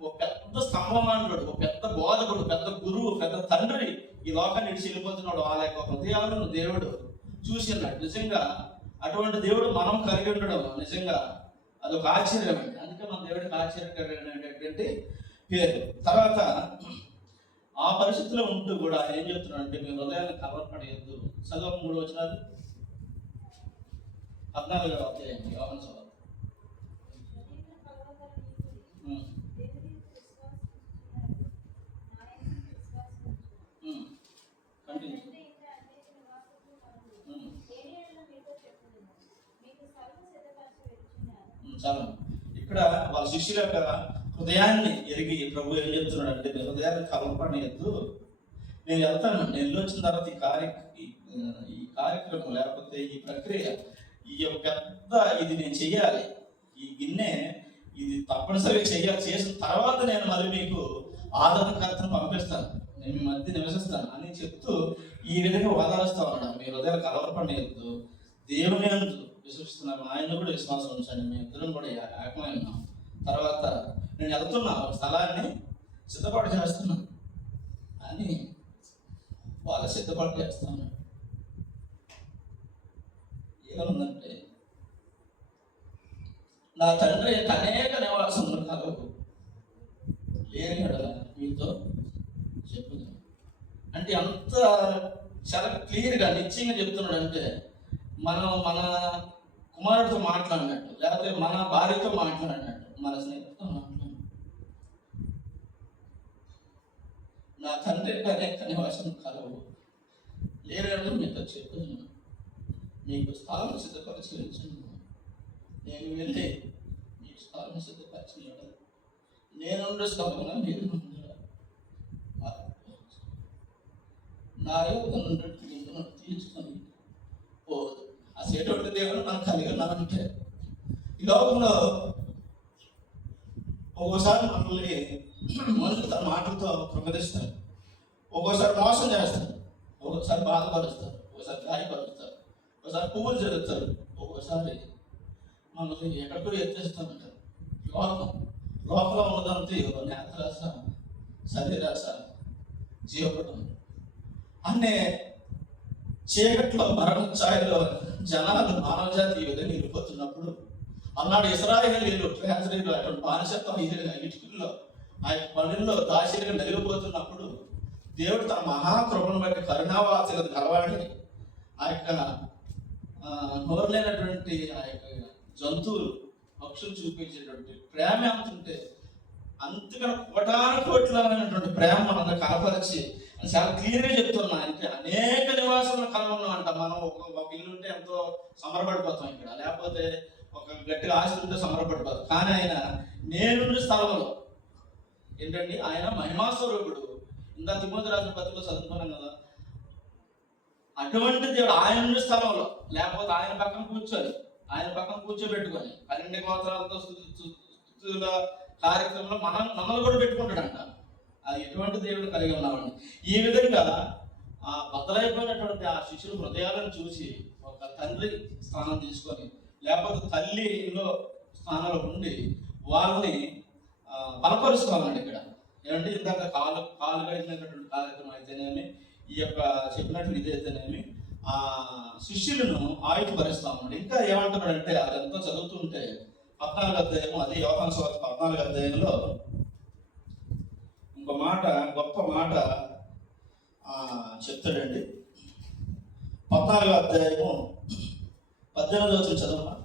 ఒక పెద్ద స్తంభం అంటాడు, ఒక పెద్ద బోధకుడు, పెద్ద గురువు, పెద్ద తండ్రి ఈ లోకాన్ని ఇడిచి వెళ్ళిపోతున్నాడు. వాళ్ళ యొక్క హృదయాలను దేవుడు చూసి ఉన్నాడు. నిజంగా అటువంటి దేవుడు మనం కలిగి ఉండడం నిజంగా అదొక ఆశ్చర్యం. అందుకే మన దేవుడికి ఆశ్చర్యకరమైనటువంటి పేరు. తర్వాత ఆ పరిస్థితిలో ఉంటూ కూడా ఆయన ఏం చెప్తున్నాడు అంటే, మీ హృదయాన్ని కలవరపడేయద్దు. చదువు 3 వచనాలు 14వ అధ్యాయం యోహాను సువార్త. చాలా ఇక్కడ వాళ్ళ శిష్యుల యొక్క హృదయాన్ని ఎరిగి ప్రభు ఏం చెప్తున్నాడు అంటే, మీ హృదయాన్ని కలవరపడేయద్దు. నేను వెళ్తాను, నేను వచ్చిన తర్వాత ఈ కార్యక్రమం, లేకపోతే ఈ ప్రక్రియ, ఈ పెద్ద ఇది నేను చెయ్యాలి, ఈ గిన్నె ఇది తప్పనిసరిగా చేసిన తర్వాత నేను మళ్ళీ మీకు ఆదరణకర్తను పంపిస్తాను, నేను మీ మధ్య నివసిస్తాను అని చెప్తూ ఈ విధంగా ఓదారుస్తా ఉన్నాడు. మీ హృదయాలు కలవరపడేయద్దు, దేవుని విశ్వసిస్తున్నాను, ఆయన కూడా విశ్వాసం ఉంచండి, మీ ఇద్దరం కూడా ఏకమై ఉన్నాం. తర్వాత నేను వెళ్తున్నా, ఒక స్థలాన్ని సిద్ధపాటు చేస్తున్నాను అని వాళ్ళ సిద్ధపాటు చేస్తాను. ఏమనుందంటే, నా తండ్రి అనేక నివాసములు కలవు లేని మీతో అంటే ఎంత చాలా క్లియర్గా నిశ్చయంగా చెప్తున్నాడు అంటే మనం మన కుమారుడితో మాట్లాడినట్టు, లేకపోతే మన భార్యతో మాట్లాడినట్టు, మన స్నేహితులతో మాట్లాడినట్టు. నా తండ్రి అనేక నివాసం కలవు లేరు మీతో చెప్తున్నాను, మీకు స్థానం సిద్ధపరచలేదు. నేను వెళ్ళి మీకు స్థానం సిద్ధపరచలేదు. నేనుండే స్థలంలో మీరు నా యొక్క తీసుకొని పోదు. ఆ సేటువంటి దేవుడు మనం కలిగి ఉన్నామంటే ఈ లోకంలో ఒక్కోసారి మనల్ని మనుషులు తన మాటలతో ప్రకటిస్తారు, ఒక్కోసారి మోసం చేస్తారు, ఒక్కోసారి బాధపరుస్తారు, ఒక్కోసారి గాయపరుస్తారు, ఒకసారి పువ్వులు జరుగుతారు, ఒక్కోసారి మనల్ని ఎక్కడికో ఎత్తేస్తూ ఉంటారు. లోపల ఉన్నదంతా నేత్రాస, శరీరాస, జీవపడం అనే చీకట్లో మరణ ఛాయలో జనాలు మానవజాతి ఈ విధంగా వెళ్ళిపోతున్నప్పుడు అన్నాడు ఇశ్రాయేలీయులు ట్రాజరీలు అటువంటి బానిసత్వం ఇటుకల్లో ఆ యొక్క పనుల్లో దాశీలుగా నలిగిపోతున్నప్పుడు దేవుడు తన మహాకృపను బట్టి కరుణావాసులకు కలవాడి ఆ యొక్క నోరులేనటువంటి ఆ యొక్క జంతువులు పక్షులు చూపించేటువంటి ప్రేమ అంతుంటే అంతకన్నా కోటానుకోట్లమైనటువంటి ప్రేమ మనల్ని కనపరిచి చాలా క్లియర్గా చెప్తున్నా. అంటే అనేక నివాసాలను కనుగొన్నాం అంట. మనం ఒక ఇల్లు ఉంటే ఎంతో సమరపడిపోతాం ఇక్కడ, లేకపోతే ఒక గట్టిగా ఆశలు ఉంటే సమరపడిపోతాం. కానీ ఆయన నేనుండే స్థలంలో ఏంటండి, ఆయన మహిమాస్వరూపుడు. ఇంత తిమోతి రాజు పత్రికలో చదువుకున్నాం కదా, అటువంటి దేవుడు ఆయన ఉండే స్థలంలో, లేకపోతే ఆయన పక్కన కూర్చొని ఆయన పక్కన కూర్చోబెట్టుకొని 12 గోత్రాలతో స్తుతుల కార్యక్రమంలో మనల్ని కూడా పెట్టుకుంటాడంట. అది ఎటువంటి దేవుడు కలిగి ఉన్నామండి. ఈ విధంగా ఆ బద్దలైపోయినటువంటి ఆ శిష్యుల హృదయాలను చూసి ఒక తండ్రి స్థానం తీసుకొని, లేకపోతే తల్లిలో స్థానంలో ఉండి వాళ్ళని బలపరుస్తామండి. ఇక్కడ ఏమంటే ఇందాక కాలు గడిచినటువంటి కార్యక్రమం అయితేనేమి, ఈ యొక్క చెప్పినట్టు ఇదైతేనేమి ఆ శిష్యులను ఆయుధపరుస్తామండి. ఇంకా ఏమంటున్నాడంటే అదంతా చదువుతుంటే 14వ అధ్యాయము, అదే యోహాను సువార్త 14వ అధ్యాయంలో ఇంకో మాట, గొప్ప మాట చెప్తాడండి. 14వ అధ్యాయము 18వ వచనం చదవమా.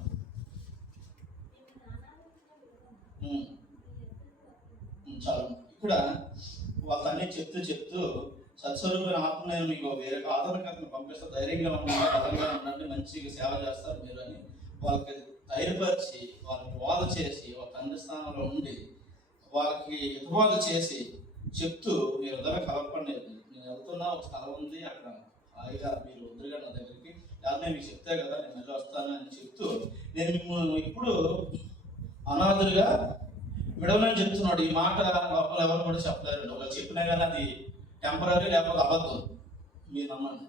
చాలు. ఇక్కడ వాళ్ళన్నీ చెప్తూ సత్స్వరూపమైన ఆత్మ నేను మీకు వేరే ఆదరణకర్తను పంపిస్తే ధైర్యంగా ఉండండి, బలంగా ఉండండి, మంచిగా సేవ చేస్తారు మీరు అని వాళ్ళకి ధైర్యపరిచి వాళ్ళకి బోధ చేసి ఒక తండ్రి స్థానంలో ఉండి వాళ్ళకి హితబోధ చేసి చెప్తూ మీరు వద్దగా కలపండి, నేను వెళ్తున్నా, ఒక స్థలం ఉంది అక్కడ హాయిగా మీరు వద్దురుగా నా దగ్గరికి, లేకపోతే మీకు చెప్తే కదా నేను మళ్ళీ వస్తాను అని చెప్తూ నేను మిమ్మల్ని ఇప్పుడు అనాథులుగా విడవలని చెప్తున్నాడు. ఈ మాట లోపల ఎవరు కూడా చెప్పలేరు. ఒక చెప్పినా కానీ అది టెంపరీ, లేకపోతే అబద్ధం, మీరు నమ్మండి.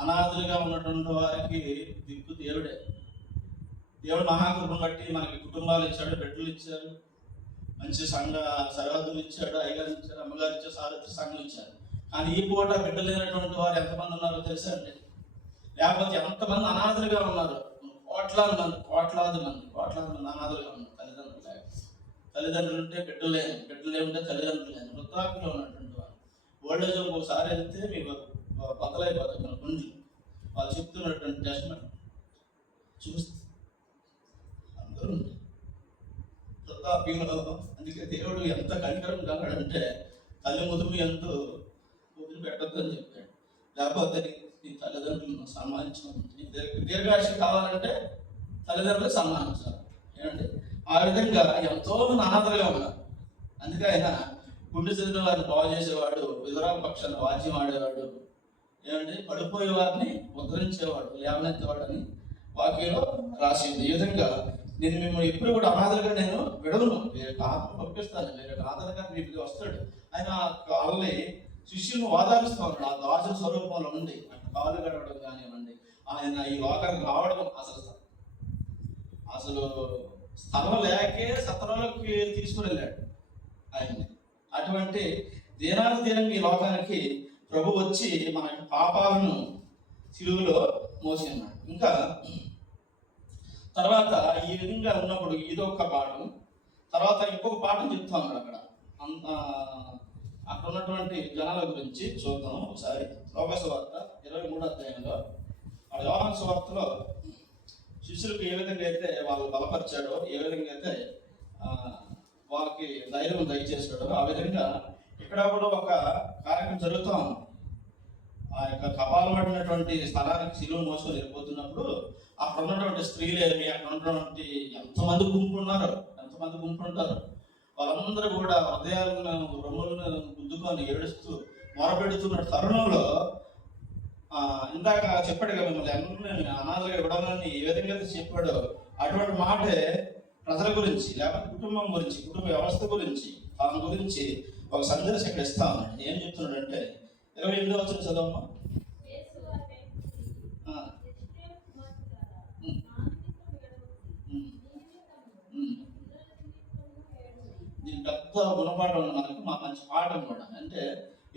అనాథులుగా ఉన్నటువంటి వారికి దిక్కు దేవుడే. దేవుడు మహాకృపను బట్టి మనకి కుటుంబాలు ఇచ్చాడు, బిడ్డలు ఇచ్చారు, మంచి సంఘ సరిహద్దులు ఇచ్చాడు, అయ్యగారు ఇచ్చారు, అమ్మగారు ఇచ్చారు, సారథి సంఘం ఇచ్చారు. కానీ ఈ పూట బిడ్డలు లేనటువంటి వారు ఎంతమంది ఉన్నారో తెలుసా అండి? లేకపోతే ఎంతమంది అనాథులుగా ఉన్నారు? కోట్లాది మంది అనాథులుగా ఉన్నారు. తల్లిదండ్రులు ఉంటే బిడ్డలు ఉంటే తల్లిదండ్రులు లేని వృద్ధాప్యంలో ఉన్నటువంటి వారు. ఓల్డేజ్ హోమ్ ఒకసారి వెళ్తే మీకు బద్దలైపోతాయి మన గుంజు. వాళ్ళు చెప్తున్నటువంటి టెస్ట్మెంట్ చూస్తే అందరూ వృద్ధాప్యంలో. అందుకే దేవుడు ఎంత కనికరం కలడంటే తల్లి ముదుము ఎంతో వదిలి పెట్టద్దని చెప్పాడు. లేకపోతే నీ తల్లిదండ్రులను సన్మానించడం, దీర్ఘాయుష కావాలంటే తల్లిదండ్రులకు సన్మానించాలి. ఏమండి, ఆ విధంగా ఎంతో మంది అనాథలుగా ఉన్నారు. అందుకే ఆయన గుండె చెందిన వారిని బాగు చేసేవాడు, విధురాల పక్షాన్ని వాద్యం ఆడేవాడు, ఏమంటే పడిపోయే వారిని ఉద్ధరించేవాడు, లేవనెత్తేవాడు అని వాక్యంలో రాసింది. ఈ విధంగా నేను మిమ్మల్ని ఎప్పుడు కూడా అనాథలుగా నేను విడవను, వేరే ఆత్మ పంపిస్తాను, వేరే ఆధారంగా మీకు వస్తాడు. ఆయన వాళ్ళని శిష్యులను వాదాలుస్తూ ఉన్నాడు. ఆ దాసుల స్వరూపంలో ఉండి అటు కాలు గడవడం కానివ్వండి, ఆయన ఈ లోకానికి రావడం అసలు స్థలం లేకే సత్రంలోకి తీసుకుని వెళ్ళాడు ఆయన్ని. అటువంటి దీనంగా ఈ లోకానికి ప్రభు వచ్చి మన పాపాలను సిలువలో మోసినాడు. ఇంకా తర్వాత ఈ విధంగా ఉన్నప్పుడు ఇదొక పాఠం. తర్వాత ఇంకొక పాఠం చెప్తా ఉన్నాడు అక్కడ. అక్కడ ఉన్నటువంటి జనాల గురించి చూద్దాం ఒకసారి. లోక సువార్త 23వ అధ్యాయంలో యోహాను సువార్తలో శిష్యులకు ఏ విధంగా అయితే వాళ్ళు బలపరిచాడో, ఏ విధంగా అయితే వాళ్ళకి ధైర్యం దయచేసాడో, ఆ విధంగా ఇక్కడ కూడా ఒక కార్యక్రమం జరుగుతూ ఉంది. ఆ యొక్క కపాలమైనటువంటి స్థలానికి శిలువ మోసుకొని వెళ్ళిపోతున్నప్పుడు అక్కడ ఉన్నటువంటి స్త్రీలేమి, అక్కడ ఉన్నటువంటి ఎంతమంది గుంపు ఉంటారు, వాళ్ళందరూ కూడా హృదయాలను రొమ్ములను గుద్దుకొని ఏడుస్తూ మొరపెడుతున్న తరుణంలో ఇందాక చెప్పాడు కదా, మిమ్మల్ని అన్ని అనాథలుగా ఇవ్వడాలని ఏ విధంగా అయితే చెప్పాడో అటువంటి మాటే ప్రజల గురించి, లేకపోతే కుటుంబం గురించి, కుటుంబ వ్యవస్థ గురించి, తన గురించి ఒక సందేశం ఇక్కడ ఇస్తా ఉన్నాడు. ఏం చెప్తున్నాడంటే 28వ వచనం చదవమ్మా. దీని పెద్ద గుణపాఠం మనకు మంచి పాఠం కూడా. అంటే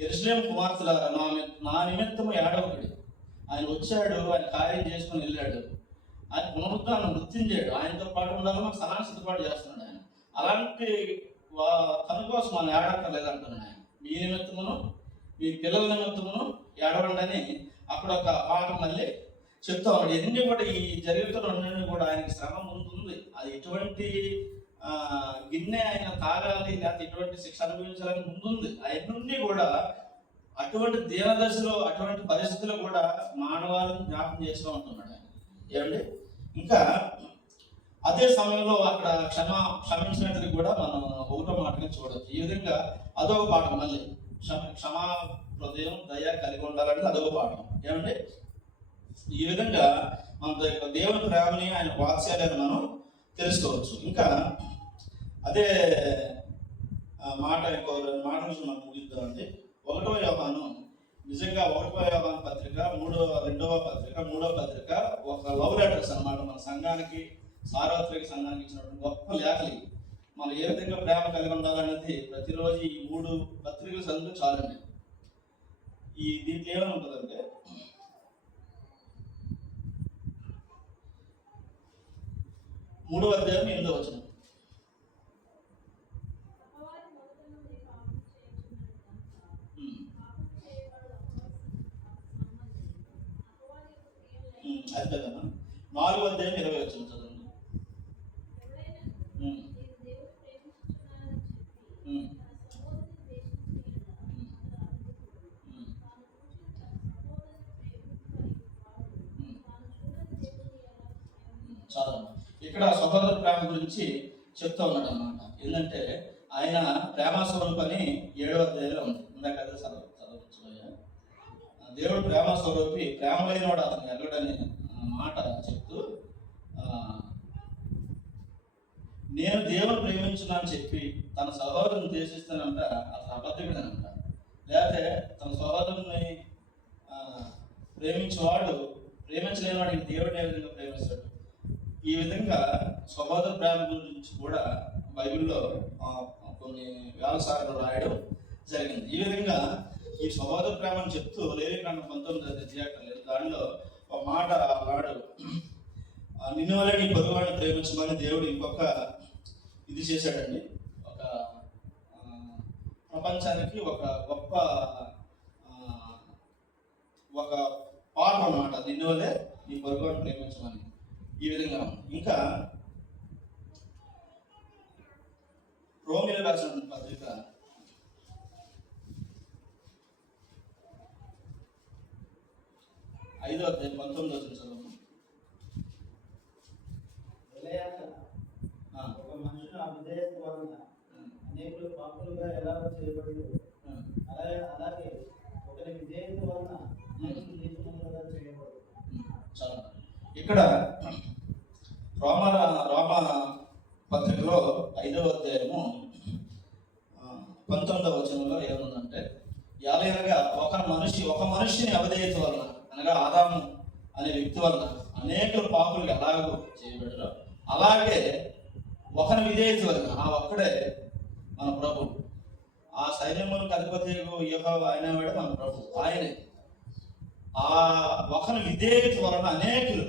యెరూషలేము కుమార్తెలారా నా నిమిత్తము ఏడవకుడి. ఆయన వచ్చాడు, ఆయన కార్యం చేసుకొని వెళ్ళాడు, ఆయన పునరుద్ధానం మృత్యుంజాడు, ఆయనతో పాటు ఉండాలని మాకు సలాన్ని సిద్ధపాటు చేస్తున్నాడు ఆయన. అలాంటి తన కోసం మనం ఏడక్కర్లేదంటున్నాడు ఆయన. మీ నిమిత్తమును మీ పిల్లల నిమిత్తమును ఏడవండి అని అక్కడ ఒక పాఠం మళ్ళీ చెప్తా ఉన్నాడు. ఎన్ని కూడా ఈ జరుగుతున్న కూడా ఆయనకి శ్రమ ముందుంది. అది ఎటువంటి గిన్నె ఆయన తాగాలి, లేకపోతే ఎటువంటి శిక్ష అనుభవించాలని ముందుంది. ఆయన నుండి కూడా అటువంటి దీనదశలో, అటువంటి పరిస్థితుల్లో కూడా మానవాళిని జ్ఞాపకం చేస్తూ ఉంటున్నాడు ఆయన. ఏమండి, ఇంకా అదే సమయంలో అక్కడ క్షమించినట్టుగా కూడా మనం ఒకటో మాటగా చూడవచ్చు. ఈ విధంగా అదొక పాఠం. మళ్ళీ క్షమా హృదయం దయ కలిగి ఉండాలంటే అదొక పాఠం. ఏమండి, ఈ విధంగా మన దేవుని ప్రేమని, ఆయన వాత్సల్యాన్ని మనం తెలుసుకోవచ్చు. ఇంకా అదే మాట ఇంకో మాట నుంచి మనం ముగిద్దామండి. 1వ యోహాను, నిజంగా 1వ యోహాను పత్రిక 2వ పత్రిక 3వ పత్రిక ఒక లవ్ లెటర్స్ అన్నమాట. మన సంఘానికి, సార్వత్రిక సంఘానికి ఇచ్చినటువంటి గొప్ప లేఖలు. మనం ఏ విధంగా ప్రేమ కలిగి ఉండాలనేది ప్రతిరోజు ఈ 3 పత్రికలు చదివితే చాలండి. దీంట్లో ఏమైనా ఉంటుందంటే, మూడవ అధ్యాయం 8వ వచనం. అది కదమ్మా. 4వ అధ్యాయం 20వ వచనం చదవండి. చాలా ఇక్కడ సహోదర ప్రేమ గురించి చెప్తా ఉన్నాడు అన్నమాట. ఏంటంటే ఆయన ప్రేమ స్వరూపని 7వ అధ్యాయంలో ఉంది. ఇందాక అదే చదవచ్చుయ్యా. దేవుడు ప్రేమ స్వరూపి, ప్రేమ లేనివాడు అతను ఎరగడని మాట చెప్తూ, నేను దేవుడు ప్రేమించున్నాను చెప్పి తన సహోదరుని ద్వేషిస్తానంట అతను అబద్ధికుడనంట. లేకపోతే తన సహోదరుని ప్రేమించేవాడు ప్రేమించలేనివాడికి దేవుడు ఏ విధంగా ప్రేమిస్తాడు. ఈ విధంగా సహోదర ప్రేమ గురించి కూడా బైబిల్లో కొన్ని వ్యాసాలు రాయడం జరిగింది. ఈ విధంగా ఈ సహోదర ప్రేమను చెప్తూ లేవికాండం 19వ అధ్యాయం దానిలో ఒక మాట వాడు, నిన్ను వల్ల నీ పొరుగువాడిని ప్రేమించమని దేవుడు ఇంకొక ఇది చేశాడండి. ఒక ప్రపంచానికి ఒక గొప్ప ఒక పాఠం అన్నమాట. నిన్ను వల్లే నీ పొరుగువాడిని ప్రేమించమని. ఈ విధంగా ఇంకా రోమిలకు రాసిన పత్రిక 5వ అధ్యాయం 19వ వచనం చదవండి. ఒక మనుషుని అవిధేయత వలన అనేకులు పాపులుగా ఎలా చేయబడిందో అలాగే ఒకరి విధేయత వలన అనేకులు నీతిమంతులుగా చేయబడదు. ఇక్కడ రోమ పత్రికలో 5వ అధ్యాయము 19వ వచనంలో ఏముందంటే, ఎలాగనగా ఒక మనిషిని అవిధేయత వలన, అనగా ఆదాము అనే వ్యక్తి వలన అనేక పాపులు ఎలాగో చేయబడ్డారో అలాగే ఒకరి విధేయత వలన, ఆ ఒక్కడే మన ప్రభు. ఆ సైన్యములకు అధిపతి యెహోవా అయినవాడే మన ప్రభు, ఆయనే. ఆ ఒకరి విధేయత వలన అనేకులు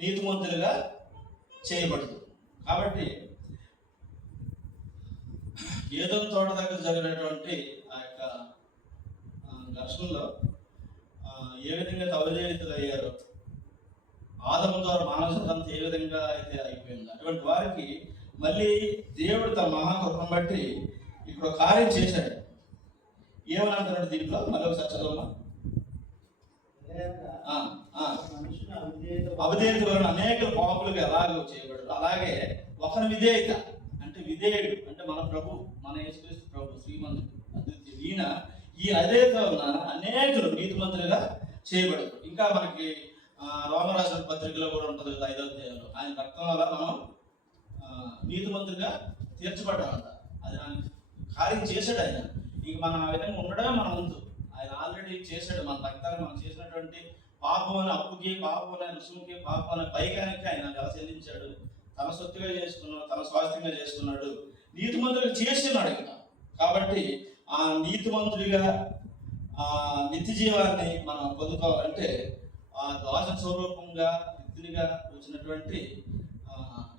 నీతిమంతులుగా చేయబడదు. కాబట్టి ఏదో తోట దగ్గర జరిగినటువంటి ఆ యొక్క ఘర్షణలో ఏ విధంగా అవిధేయతలు అయ్యారో, ఆదము ద్వారా మానవ సంతానం ఏ విధంగా అయితే అయిపోయిందో, అటువంటి వారికి మళ్ళీ దేవుడు తన మహాకృపను బట్టి ఇక్కడ ఒక కార్యం చేశాడు. ఏమని అంటున్నాడు దీంట్లో? మళ్ళీ ఒకసారి చదవమా. అవిధేయత వలన అనేక పాపులుగా ఎలాగో చేయబడు, అలాగే ఒకరి విధేయత అంటే విధేయుడు అంటే మన ప్రభు, మన యేసుక్రీస్తు ప్రభు శ్రీమంతుడు అద్వితీయుడు. ఈ అవిధేయత వలన అనేకులు నీతిమంతులుగా చేయబడదు. ఇంకా మనకి రోమరాసిన పత్రికలో కూడా ఉంటుంది కదా, 5వ అధ్యాయంలో ఆయన రక్తం వల్ల మనం నీతిమంతులుగా తీర్చబడ్డామంట. అది ఆయన కార్యం చేశాడు. ఆయన ఇంక మనం ఆ విధంగా ఉండడమే మన వంతు. ఆయన ఆల్రెడీ చేశాడు. మన రక్తాన్ని మనం చేసినటువంటి పాపం అనే అప్పుకి, పాపం అనే రుసుముకి, పాపం అనే పైకానికి ఆయన ఎలా చెల్లించాడు. తన సొత్తుగా చేసుకున్నాడు, తన స్వాస్థ్యంగా చేసుకున్నాడు, నీతిమంతులుగా చేస్తున్నాడు ఇంకా. కాబట్టి ఆ నీతిమంతుడిగా నిత్య జీవాన్ని మనం పొందుకోవాలంటే ఆ దోష స్వరూపంగా వ్యక్తులుగా వచ్చినటువంటి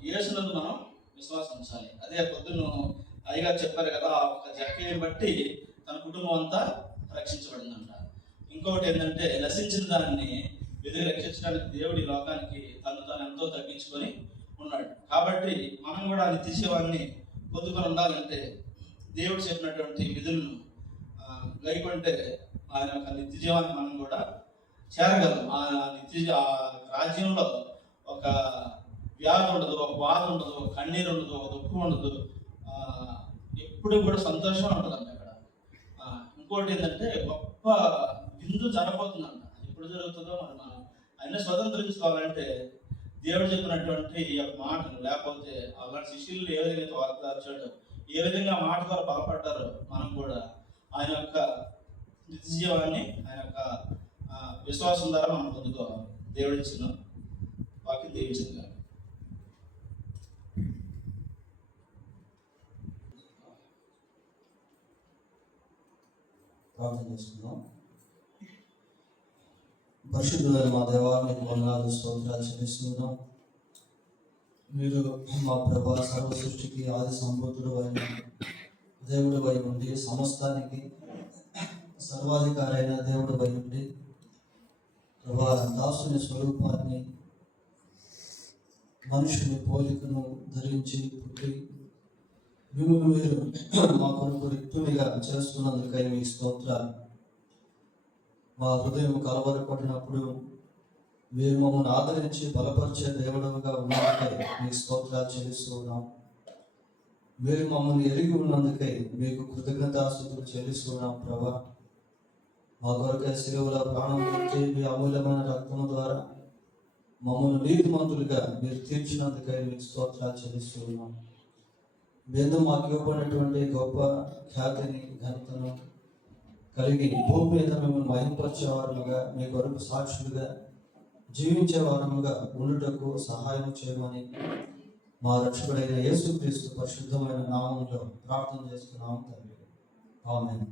యేసునందు మనం విశ్వాసం ఉంచాలి. అదే పొద్దున్న అయ్యగారు చెప్పారు కదా, ఒక జక్కని బట్టి తన కుటుంబం అంతా రక్షించబడిందంట. ఇంకొకటి ఏంటంటే, నశించిన దాన్ని వెతికి రక్షించడానికి దేవుడి లోకానికి తాను ఎంతో తగ్గించుకొని ఉన్నాడు. కాబట్టి మనం కూడా నిత్య జీవాన్ని పొందుకొని ఉండాలంటే దేవుడు చెప్పినటువంటి విధులను గైకొంటే ఆయన యొక్క నిత్య జీవాన్ని మనం కూడా చేరగలం. ఆ రాజ్యంలో ఒక వ్యాధి ఉండదు, ఒక బాధ ఉండదు, ఒక కన్నీరు ఉండదు, ఒక దుఃఖం ఉండదు, ఎప్పుడు కూడా సంతోషం ఉంటుందంట అక్కడ. ఇంకోటి ఏంటంటే, గొప్ప విందు జరగబోతుందంట. ఎప్పుడు జరుగుతుందో మరి మనం అన్నీ స్వతంత్రించుకోవాలంటే దేవుడు చెప్పినటువంటి ఈ యొక్క మాటలు, లేకపోతే అలాంటి శిష్యులు ఏ విధంగా వార్తాచాడో, ఏ విధంగా మాట ద్వారా బలపడ్డారో మనం కూడా ఆయన యొక్క నిత్య జీవాన్ని, ఆయన యొక్క విశ్వాసం ద్వారా మనం పొందుకోవాలి. దేవుడు ఇచ్చిన వాక్యం దీవించింది. ప్రార్థన చేసుకుందాం. పరిశుద్ధులైన మా దేవా, మీకు వందనాలు, స్తోత్రాలు చెల్లిస్తున్నాం. మీరు మా ప్రభా సర్వ సృష్టికి ఆది సంభూతుడు అయిన దేవుడు అయి ఉండి, సమస్తానికి సర్వాధికారి అయిన దేవుడు అయి ఉండి, ప్రభా దాసుని స్వరూపాన్ని, మనుషుని పోలికను ధరించి పుట్టి మిమ్మల్ని మీరు మా కొరకు రిక్తునిగా చేస్తున్నందుకై మీ స్తోత్రాలు. మా హృదయం కలవరపడినప్పుడు మీరు మమ్మల్ని ఆదరించి బలపరిచే దేవుడుగా ఉన్నందుకై మీకు స్తోత్రాలు చెల్లిస్తున్నాం. మీరు మమ్మల్ని ఎరిగి ఉన్నందుకై మీకు కృతజ్ఞతాస్తుతులు చెల్లిస్తున్నాం. ప్రభా, మా కొరకై శిలువలో ప్రాణం పెట్టి మీ అమూల్యమైన రక్తము ద్వారా మమ్మల్ని నీతిమంతులుగా మీరు తీర్చినందుకై మీకు స్తోత్రాలు చెల్లిస్తున్నాం. మేము మాకు ఇవ్వబడినటువంటి గొప్ప ఖ్యాతిని, ఘనతను కలిగి భూమి మీద మిమ్మల్ని మహింపరిచేవారముగా, మీ కొరకు సాక్షులుగా జీవించే వారముగా ఉండుటకు సహాయం చేయమని మా రక్షకుడైన యేసుక్రీస్తు పరిశుద్ధమైన నామంలో ప్రార్థన చేస్తున్నాం తండ్రి. ఆమేన్.